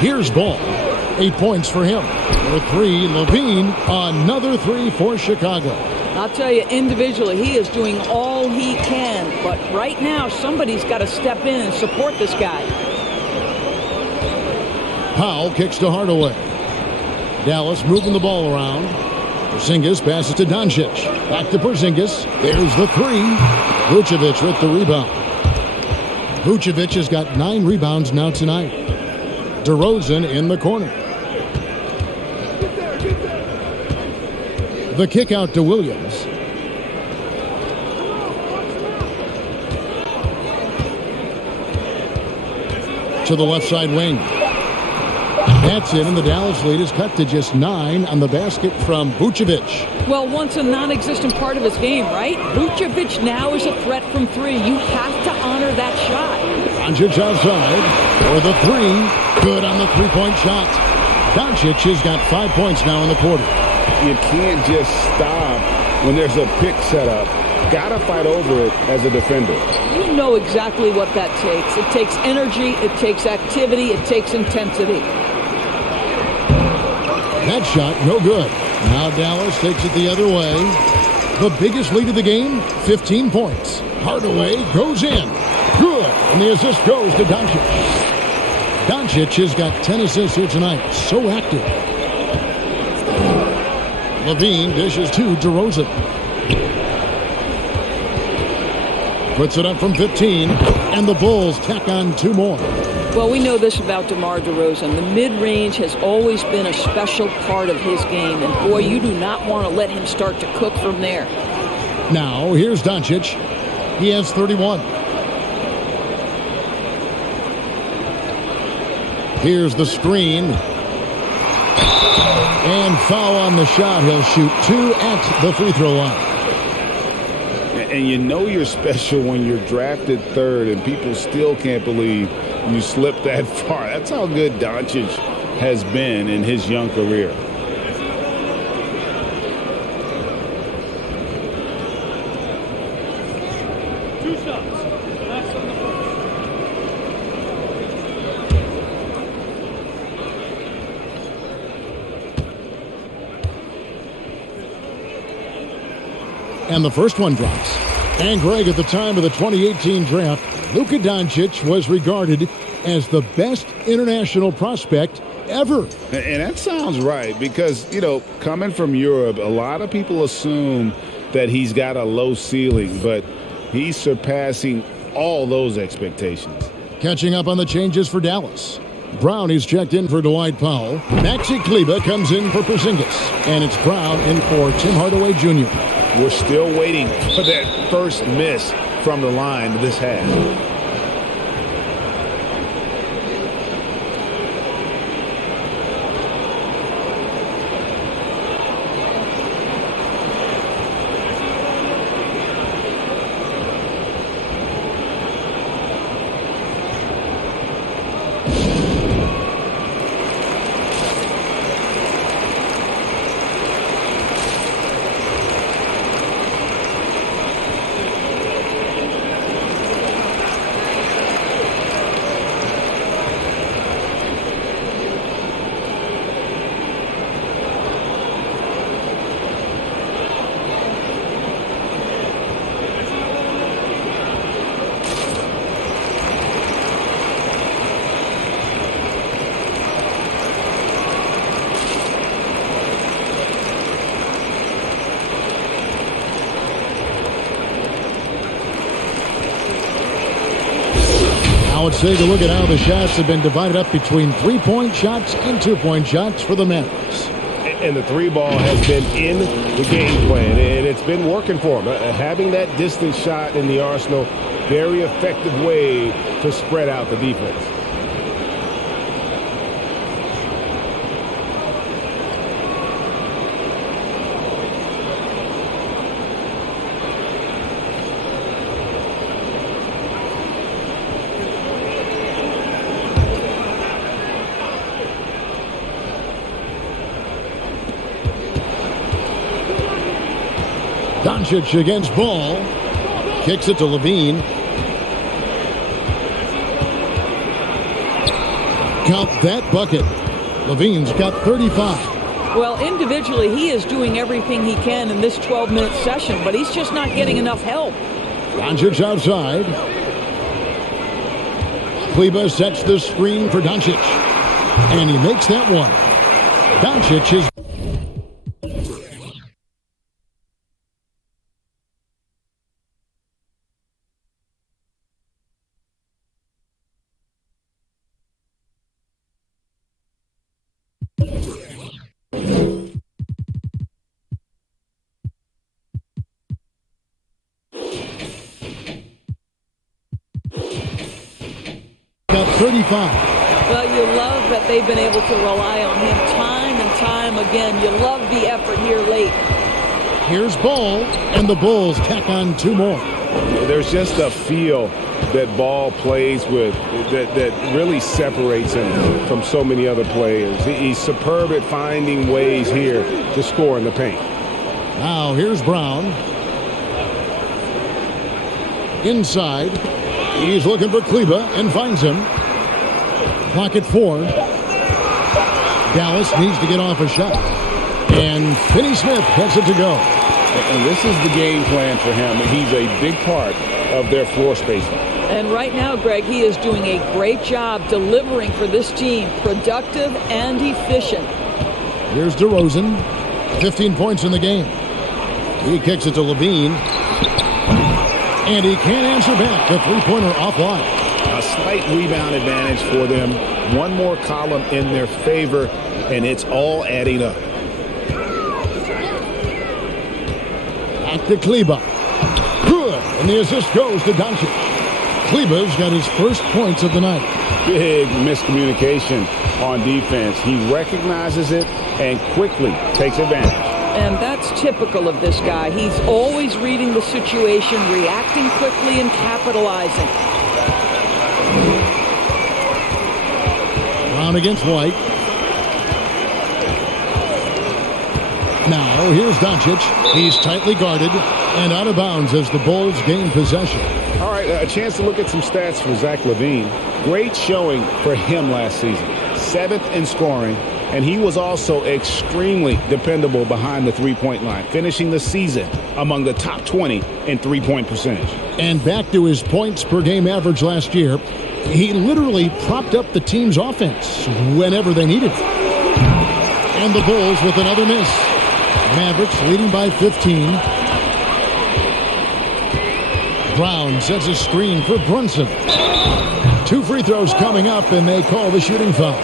Here's Ball. 8 points for him. For three, Levine. Another three for Chicago. I'll tell you, individually, he is doing all he can. But right now, somebody's got to step in and support this guy. Powell kicks to Hardaway. Dallas moving the ball around. Porzingis passes to Doncic. Back to Porzingis. There's the three. Vucevic with the rebound. Vucevic has got 9 rebounds now tonight. DeRozan in the corner. The kick out to Williams. To the left side wing. That's it, and the Dallas lead is cut to just 9 on the basket from Vucevic. Well, once a non-existent part of his game, right? Vucevic now is a threat from three. You have to honor that shot. Doncic outside for the three. Good on the three-point shot. Doncic has got 5 points now in the quarter. You can't just stop when there's a pick set up. Gotta fight over it as a defender. You know exactly what that takes. It takes energy, it takes activity, it takes intensity. That shot, no good. Now Dallas takes it the other way. The biggest lead of the game, 15 points. Hardaway goes in. Good. And the assist goes to Doncic. Doncic has got 10 assists here tonight. So active. Levine dishes to DeRozan. Puts it up from 15. And the Bulls tack on 2 more. Well, we know this about DeMar DeRozan. The mid-range has always been a special part of his game. And, boy, you do not want to let him start to cook from there. Now, here's Doncic. He has 31. Here's the screen. And foul on the shot. He'll shoot 2 at the free throw line. And you know you're special when you're drafted 3rd and people still can't believe you slipped that far. That's how good Doncic has been in his young career. And the first one drops. And Greg, at the time of the 2018 draft, Luka Doncic was regarded as the best international prospect ever. And that sounds right because, you know, coming from Europe, a lot of people assume that he's got a low ceiling, but he's surpassing all those expectations. Catching up on the changes for Dallas. Brown is checked in for Dwight Powell. Maxi Kleber comes in for Porzingis. And it's Brown in for Tim Hardaway Jr. We're still waiting for that first miss from the line this half. Let's take a look at how the shots have been divided up between 3-point shots and 2-point shots for the Mavericks. And the three ball has been in the game plan, and it's been working for them. Having that distance shot in the arsenal, very effective way to spread out the defense. Doncic against Ball. Kicks it to Levine. Count that bucket. Levine's got 35. Well, individually, he is doing everything he can in this 12-minute session, but he's just not getting enough help. Doncic outside. Kleber sets the screen for Doncic. And he makes that one. Doncic is... got 35. Well, you love that they've been able to rely on him time and time again. You love the effort here late. Here's Ball, and the Bulls tack on 2 more. There's just a feel that Ball plays with that really separates him from so many other players. He's superb at finding ways here to score in the paint. Now here's Brown. Inside. He's looking for Kleber and finds him. Clock at 4. Dallas needs to get off a shot. And Finney Smith gets it to go. And this is the game plan for him. He's a big part of their floor spacing. And right now, Greg, he is doing a great job delivering for this team, productive and efficient. Here's DeRozan. 15 points in the game. He kicks it to Levine. And he can't answer back. The three-pointer offline. A slight rebound advantage for them. One more column in their favor, and it's all adding up. Back to Kleber. Good. And the assist goes to Doncic. Kleber's got his first points of the night. Big miscommunication on defense. He recognizes it and quickly takes advantage. And that's typical of this guy. He's always reading the situation, reacting quickly, and capitalizing. Brown against White. Now, here's Doncic. He's tightly guarded and out of bounds as the Bulls gain possession. All right, a chance to look at some stats for Zach Levine. Great showing for him last season. 7th in scoring, and he was also extremely dependable behind the three-point line, finishing the season among the top 20 in three-point percentage. And back to his points per game average last year, he literally propped up the team's offense whenever they needed it. And the Bulls with another miss. Mavericks leading by 15. Brown sets a screen for Brunson. 2 free throws coming up, and they call the shooting foul.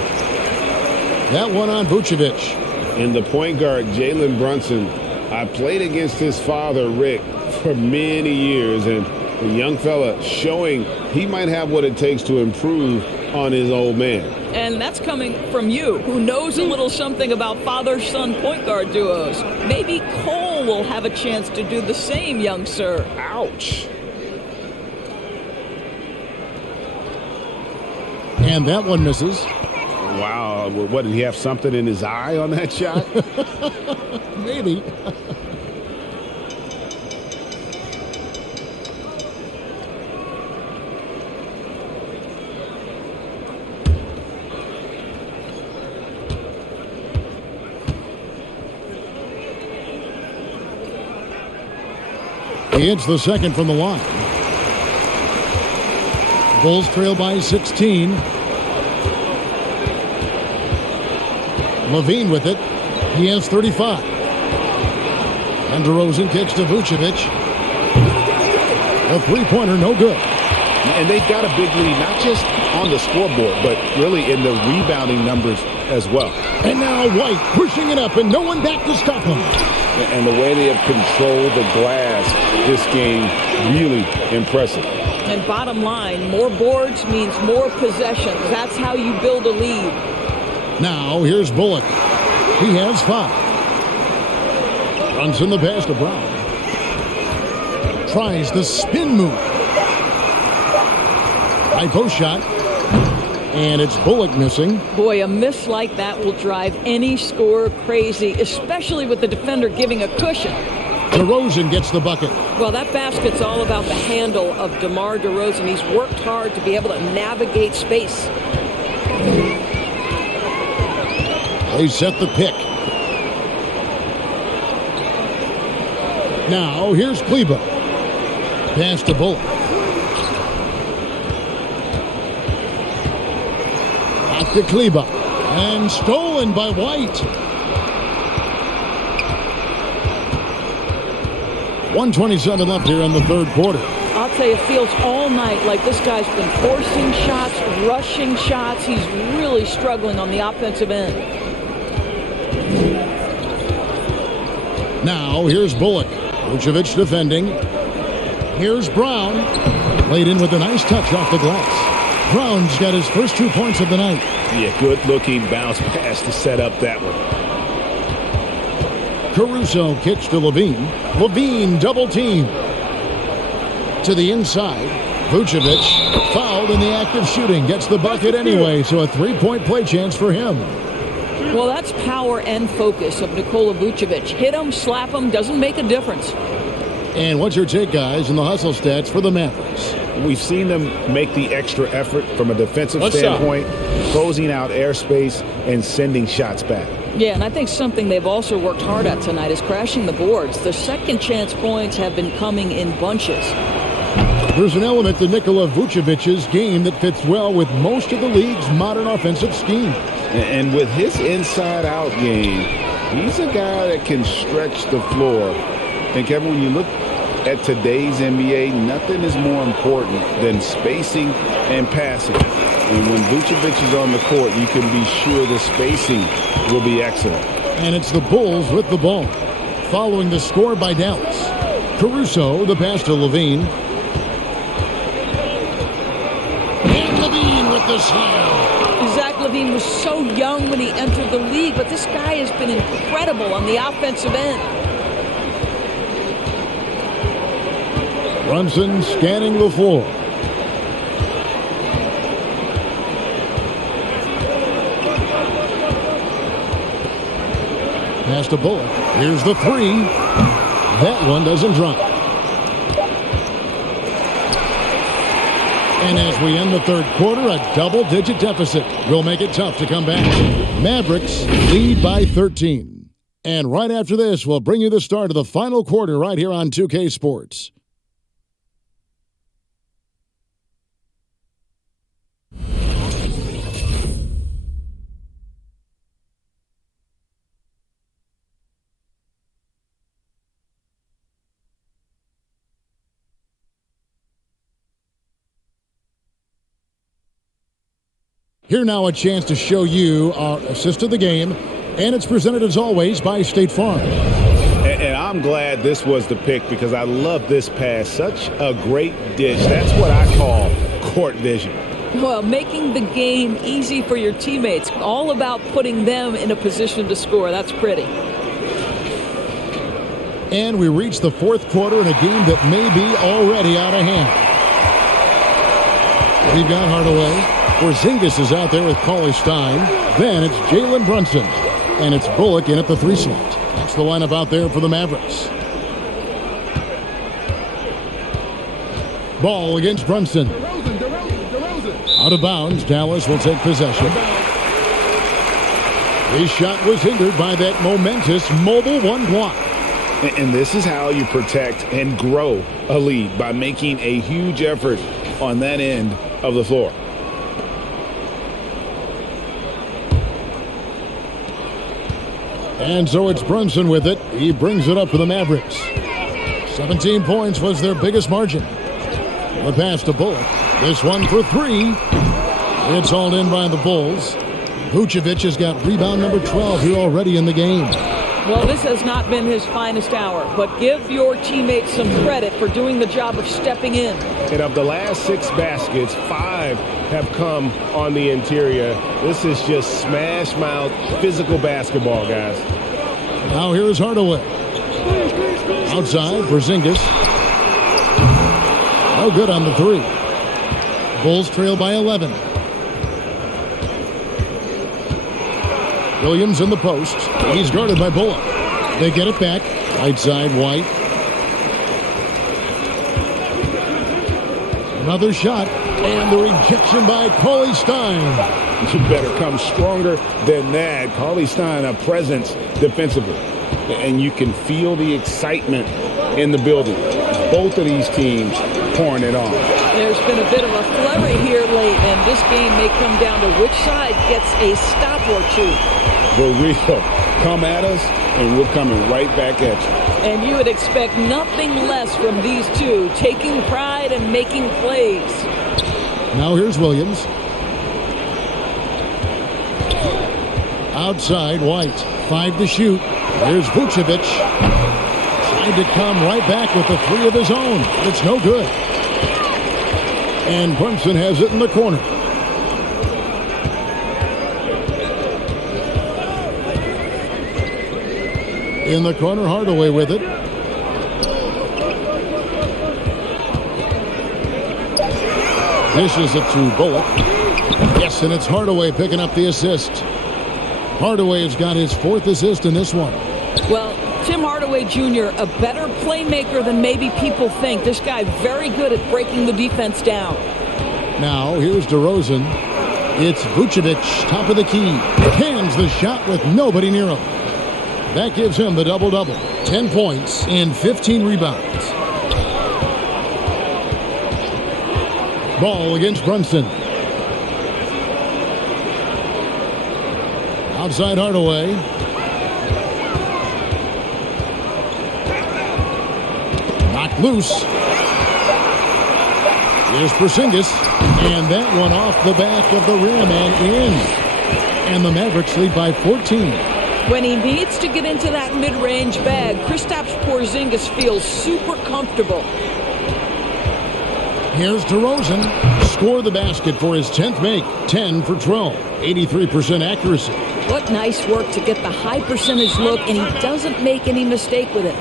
That one on Vucevic. And the point guard, Jalen Brunson, I played against his father, Rick, for many years, and the young fella showing he might have what it takes to improve on his old man. And that's coming from you, who knows a little something about father-son point guard duos. Maybe Cole will have a chance to do the same, young sir. Ouch. And that one misses. Wow, what, did he have something in his eye on that shot? Maybe. He hits the second from the line. Bulls trail by 16. Levine with it. He has 35. And DeRozan kicks to Vucevic. A three-pointer, no good. And they've got a big lead, not just on the scoreboard, but really in the rebounding numbers as well. And now White pushing it up and no one back to stop him. And the way they have controlled the glass this game, really impressive. And bottom line, more boards means more possessions. That's how you build a lead. Now here's Bullock. He has 5. Brunson the pass to Brown. Tries the spin move. High post shot. And it's Bullock missing. Boy, a miss like that will drive any scorer crazy, especially with the defender giving a cushion. DeRozan gets the bucket. Well, that basket's all about the handle of DeMar DeRozan. He's worked hard to be able to navigate space. They set the pick. Now, here's Kleba. Pass to Bullock. Back to Kleba. And stolen by White. 1:27 left here in the third quarter. I'll tell you, it feels all night like this guy's been forcing shots, rushing shots. He's really struggling on the offensive end. Now, here's Bullock. Vucevic defending. Here's Brown. Laid in with a nice touch off the glass. Brown's got his first 2 points of the night. Yeah, good-looking bounce pass to set up that one. Caruso kicks to Levine. Levine double team. To the inside. Vucevic fouled in the act of shooting. Gets the bucket anyway, so a 3-point play chance for him. Well, that's power and focus of Nikola Vucevic. Hit him, slap him, doesn't make a difference. And what's your take, guys, in the hustle stats for the Mavericks? We've seen them make the extra effort from a defensive One standpoint, closing out airspace and sending shots back. Yeah, and I think something they've also worked hard at tonight is crashing the boards. The second chance points have been coming in bunches. There's an element to Nikola Vucevic's game that fits well with most of the league's modern offensive scheme. And with his inside-out game, he's a guy that can stretch the floor. And Kevin, when you look at today's NBA, nothing is more important than spacing and passing. And when Vucevic is on the court, you can be sure the spacing will be excellent. And it's the Bulls with the ball, following the score by Dallas. Caruso, the pass to Levine. And Levine with the slam. Zach Levine was so young when he entered the league, but this guy has been incredible on the offensive end. Brunson scanning the floor. Pass to Bullock. Here's the 3. That one doesn't drop. And as we end the third quarter, a double-digit deficit will make it tough to come back. Mavericks lead by 13. And right after this, we'll bring you the start of the final quarter right here on 2K Sports. Here now a chance to show you our assist of the game, and it's presented as always by State Farm. And I'm glad this was the pick because I love this pass. Such a great dish. That's what I call court vision. Well, making the game easy for your teammates. All about putting them in a position to score. That's pretty. And we reach the fourth quarter in a game that may be already out of hand. We've got Hardaway. Porzingis is out there with Cauley Stein. Then it's Jalen Brunson. And it's Bullock in at the 3 slot. That's the lineup out there for the Mavericks. Ball against Brunson. Out of bounds. Dallas will take possession. His shot was hindered by that momentous mobile 1 block. And this is how you protect and grow a lead, by making a huge effort on that end of the floor. And so it's Brunson with it. He brings it up for the Mavericks. 17 points was their biggest margin. The pass to Bullock. This one for 3. It's hauled in by the Bulls. Vucevic has got rebound number 12 here already in the game. Well, this has not been his finest hour, but give your teammates some credit for doing the job of stepping in. And of the last 6 baskets, 5 have come on the interior. This is just smash mouth physical basketball, guys. Now here's Hardaway. Outside, Porzingis. No good on the 3. Bulls trail by 11. Williams in the post. He's guarded by Bullock. They get it back. Right side, White. Another shot. And the rejection by Cauley Stein. You better come stronger than that. Cauley Stein, a presence defensively. And you can feel the excitement in the building. Both of these teams pouring it on. There's been a bit of a flurry here late, and this game may come down to which side gets a stop or two. For real. Come at us, and we're coming right back at you. And you would expect nothing less from these two, taking pride and making plays. Now here's Williams. Outside, White. 5 to shoot. Here's Vucevic. Trying to come right back with the 3 of his own. It's no good. And Brunson has it in the corner. In the corner, Hardaway with it. Dishes it to Bullock. Yes, and it's Hardaway picking up the assist. Hardaway has got his 4th assist in this one. Well, Tim Hardaway Jr., a better playmaker than maybe people think. This guy very good at breaking the defense down. Now, here's DeRozan. It's Vucevic, top of the key. Hands the shot with nobody near him. That gives him the double-double. 10 points and 15 rebounds. Ball against Brunson. Outside Hardaway. Knocked loose. Here's Porzingis. And that one off the back of the rim and in. And the Mavericks lead by 14. When he needs to get into that mid-range bag, Kristaps Porzingis feels super comfortable. Here's DeRozan. Score the basket for his 10th make. 10 for 12. 83% accuracy. What nice work to get the high percentage look, and he doesn't make any mistake with it.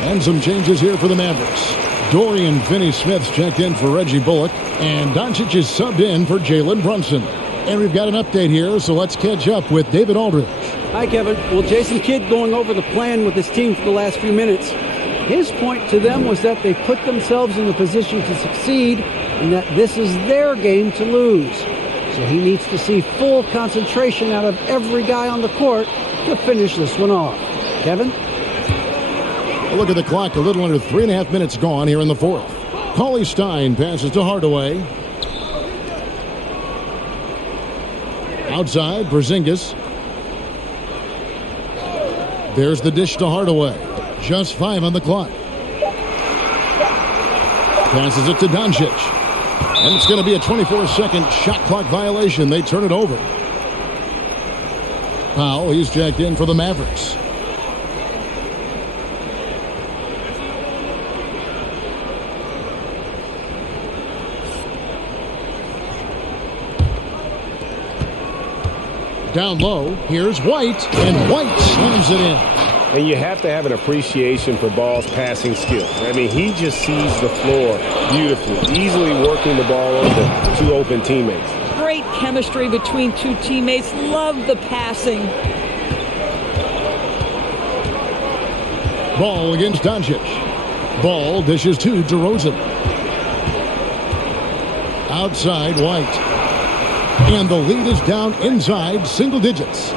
And some changes here for the Mavericks. Dorian Finney-Smith's checked in for Reggie Bullock, and Doncic is subbed in for Jalen Brunson. And we've got an update here, so let's catch up with David Aldridge. Hi, Kevin. Well, Jason Kidd going over the plan with his team for the last few minutes. His point to them was that they put themselves in the position to succeed and that this is their game to lose. So he needs to see full concentration out of every guy on the court to finish this one off. Kevin? A look at the clock, a little under 3.5 minutes gone here in the fourth. Cauley Stein passes to Hardaway. Outside, Porzingis. There's the dish to Hardaway. Just 5 on the clock. Passes it to Doncic. And it's going to be a 24-second shot clock violation. They turn it over. Powell, he's checked in for the Mavericks. Down low, here's White, and White slams it in. And you have to have an appreciation for Ball's passing skills. I mean, he just sees the floor beautifully, easily working the ball over to open teammates. Great chemistry between two teammates. Love the passing. Ball against Doncic. Ball dishes to DeRozan. Outside, White. And the lead is down inside single digits.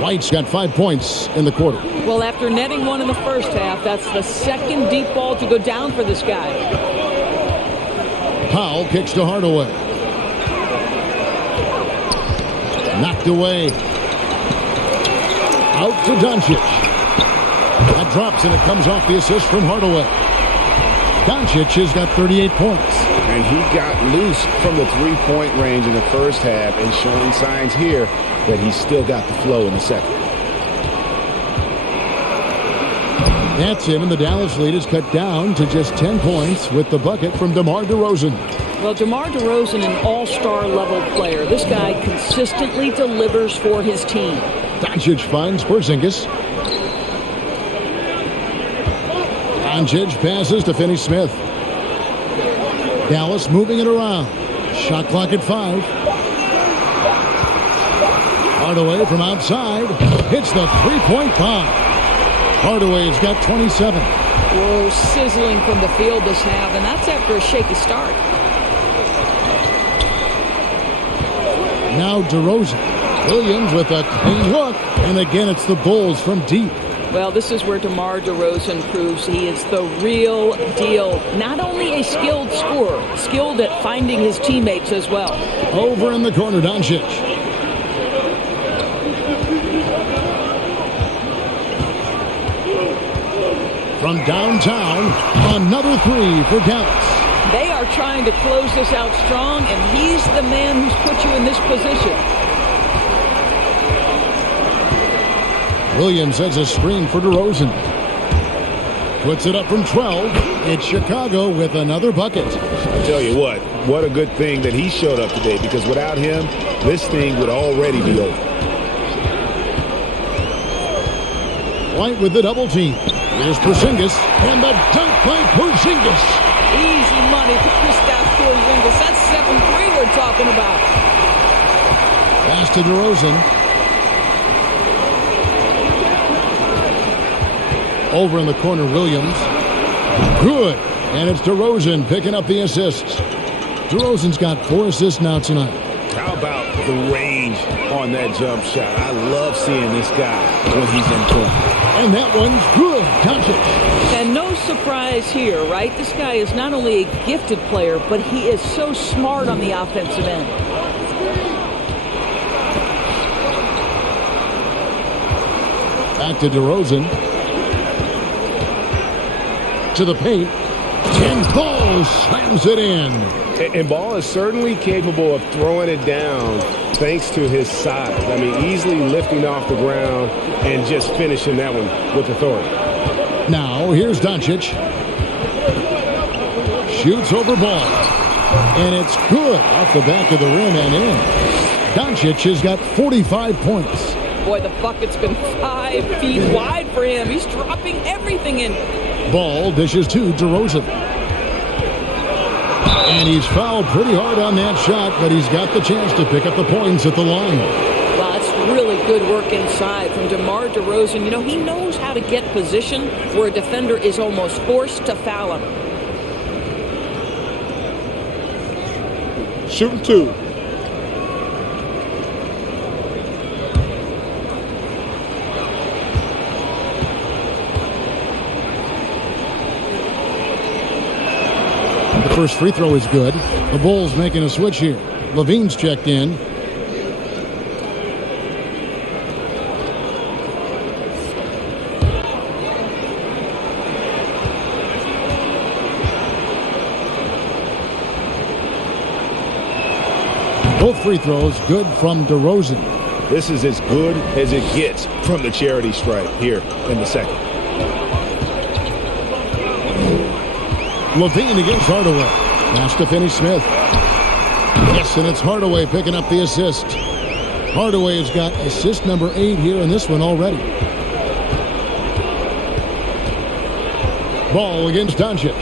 White's got 5 points in the quarter. Well, after netting one in the first half, that's the second deep ball to go down for this guy. Powell kicks to Hardaway. Knocked away. Out to Doncic. That drops and it comes off the assist from Hardaway. Doncic has got 38 points. And he got loose from the three-point range in the first half and showing signs here that he's still got the flow in the second. That's him, and the Dallas lead is cut down to just 10 points with the bucket from DeMar DeRozan. Well, DeMar DeRozan, an all-star level player. This guy consistently delivers for his team. Doncic finds Porzingis. Doncic passes to Finney-Smith. Dallas moving it around. Shot clock at 5. Hardaway from outside hits the three-point bomb. Hardaway's got 27. Whoa, sizzling from the field this half, and that's after a shaky start. Now DeRozan. Williams with a clean look, and again it's the Bulls from deep. Well, this is where DeMar DeRozan proves he is the real deal. Not only a skilled scorer, skilled at finding his teammates as well. Over in the corner, Doncic. From downtown, another three for Dallas. They are trying to close this out strong, and he's the man who's put you in this position. Williams sets a screen for DeRozan. Puts it up from 12. It's Chicago with another bucket. I tell you what a good thing that he showed up today, because without him, this thing would already be over. White with the double team. Here's Porzingis, and the dunk by Porzingis. Easy money for Kristaps Porzingis. That's 7-3 we're talking about. Pass to DeRozan. Over in the corner, Williams. Good. And it's DeRozan picking up the assists. DeRozan's got 4 assists now tonight. How about the range on that jump shot? I love seeing this guy when he's in front. And that one's good. Doncic. And no surprise here, right? This guy is not only a gifted player, but he is so smart on the offensive end. Back to DeRozan. To the paint. And Ball slams it in. And Ball is certainly capable of throwing it down thanks to his size. I mean, easily lifting off the ground and just finishing that one with authority. Now, here's Doncic. Shoots over Ball. And it's good off the back of the rim and in. Doncic has got 45 points. Boy, the bucket's been 5 feet wide for him. He's dropping everything in. Ball dishes to DeRozan. And he's fouled pretty hard on that shot, but he's got the chance to pick up the points at the line. Wow, that's really good work inside from DeMar DeRozan. You know, he knows how to get position where a defender is almost forced to foul him. Shooting 2. The first free throw is good. The Bulls making a switch here. Levine's checked in. Both free throws good from DeRozan. This is as good as it gets from the charity stripe here in the second. Levine against Hardaway. Pass to Finney-Smith. Yes, and it's Hardaway picking up the assist. Hardaway has got assist number 8 here in this one already. Ball against Doncic.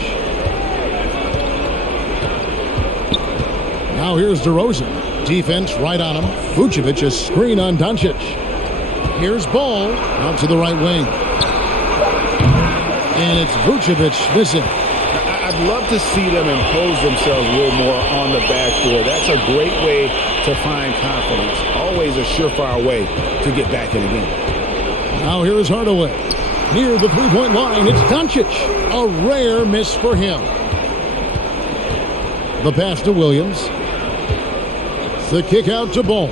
Now here's DeRozan. Defense right on him. Vucevic a screen on Doncic. Here's Ball out to the right wing. And it's Vucevic missing. I'd love to see them impose themselves a little more on the backboard. That's a great way to find confidence. Always a surefire way to get back in the game. Now here is Hardaway. Near the three-point line, it's Doncic. A rare miss for him. The pass to Williams. The kick out to Ball.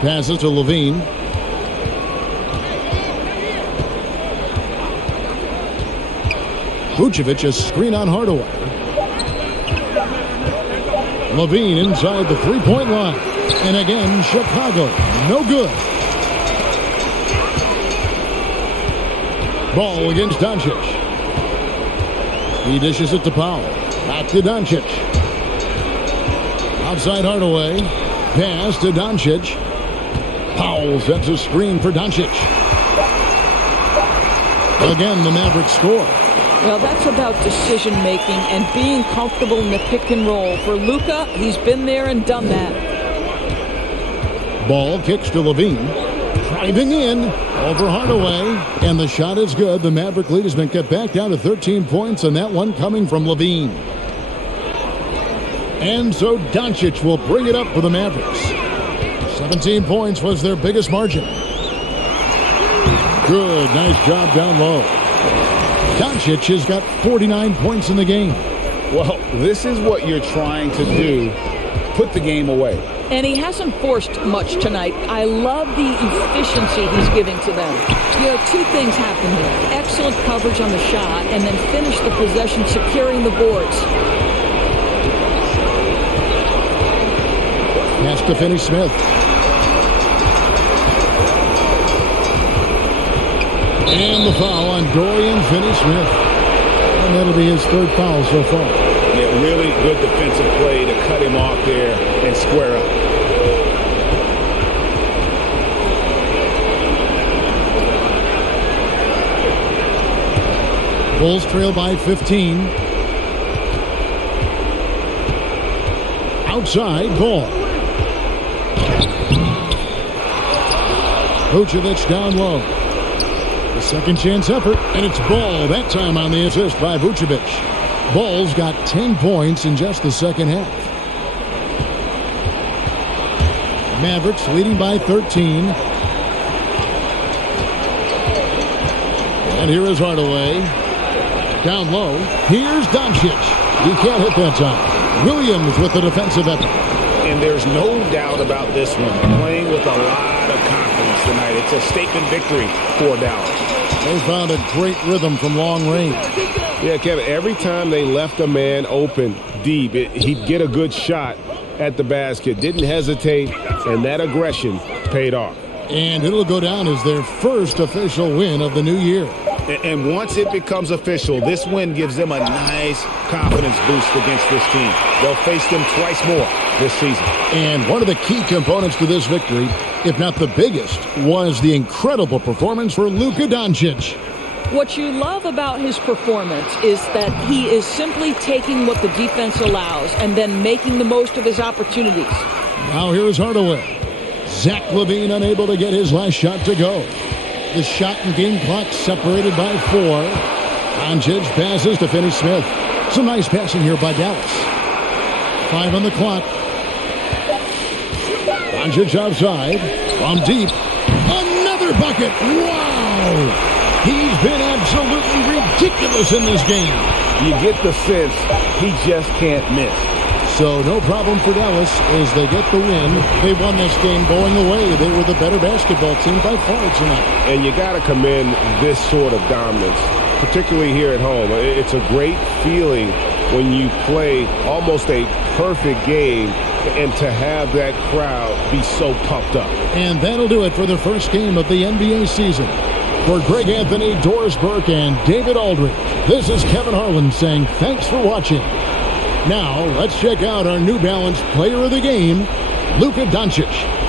Passes to Levine. Vucevic a screen on Hardaway. Levine inside the three-point line. And again, Chicago. No good. Ball against Doncic. He dishes it to Powell. Back to Doncic. Outside Hardaway. Pass to Doncic. Powell sets a screen for Doncic. Again, the Mavericks score. Well, that's about decision-making and being comfortable in the pick and roll. For Luka, he's been there and done that. Ball kicks to Levine. Driving in over Hardaway. And the shot is good. The Maverick lead has been cut back down to 13 points, and that one coming from Levine. And so Doncic will bring it up for the Mavericks. 17 points was their biggest margin. Good, nice job down low. Doncic has got 49 points in the game. Well, this is what you're trying to do. Put the game away. And he hasn't forced much tonight. I love the efficiency he's giving to them. You know, two things happen here. Excellent coverage on the shot, and then finish the possession securing the boards. Pass to Finney-Smith. And the foul on Dorian Finney-Smith. And that'll be his third foul so far. Yeah, really good defensive play to cut him off there and square up. Bulls trail by 15. Outside, Ball. Vucevic down low. The second chance effort, and it's Ball, that time on the assist by Vucevic. Ball's got 10 points in just the second half. Mavericks leading by 13. And here is Hardaway. Down low. Here's Doncic. He can't hit that time. Williams with the defensive effort. And there's no doubt about this one. Playing with a lot of confidence tonight. It's a statement victory for Dallas. They found a great rhythm from long range. Yeah, Kevin, every time they left a man open deep, he'd get a good shot at the basket. Didn't hesitate, and that aggression paid off. And it'll go down as their first official win of the new year. And once it becomes official, this win gives them a nice confidence boost against this team. They'll face them twice more this season. And one of the key components to this victory, if not the biggest, was the incredible performance for Luka Doncic. What you love about his performance is that he is simply taking what the defense allows and then making the most of his opportunities. Now here is Hardaway. Zach Levine unable to get his last shot to go. The shot and game clock separated by 4. Doncic passes to Finney-Smith. Some nice passing here by Dallas. 5 on the clock. Doncic outside. From deep. Another bucket. Wow! He's been absolutely ridiculous in this game. You get the sense he just can't miss. So no problem for Dallas as they get the win. They won this game going away. They were the better basketball team by far tonight. And you got to commend this sort of dominance, particularly here at home. It's a great feeling when you play almost a perfect game and to have that crowd be so pumped up. And that'll do it for the first game of the NBA season. For Greg Anthony, Doris Burke, and David Aldridge, this is Kevin Harlan saying thanks for watching. Now, let's check out our New Balance player of the game, Luka Doncic.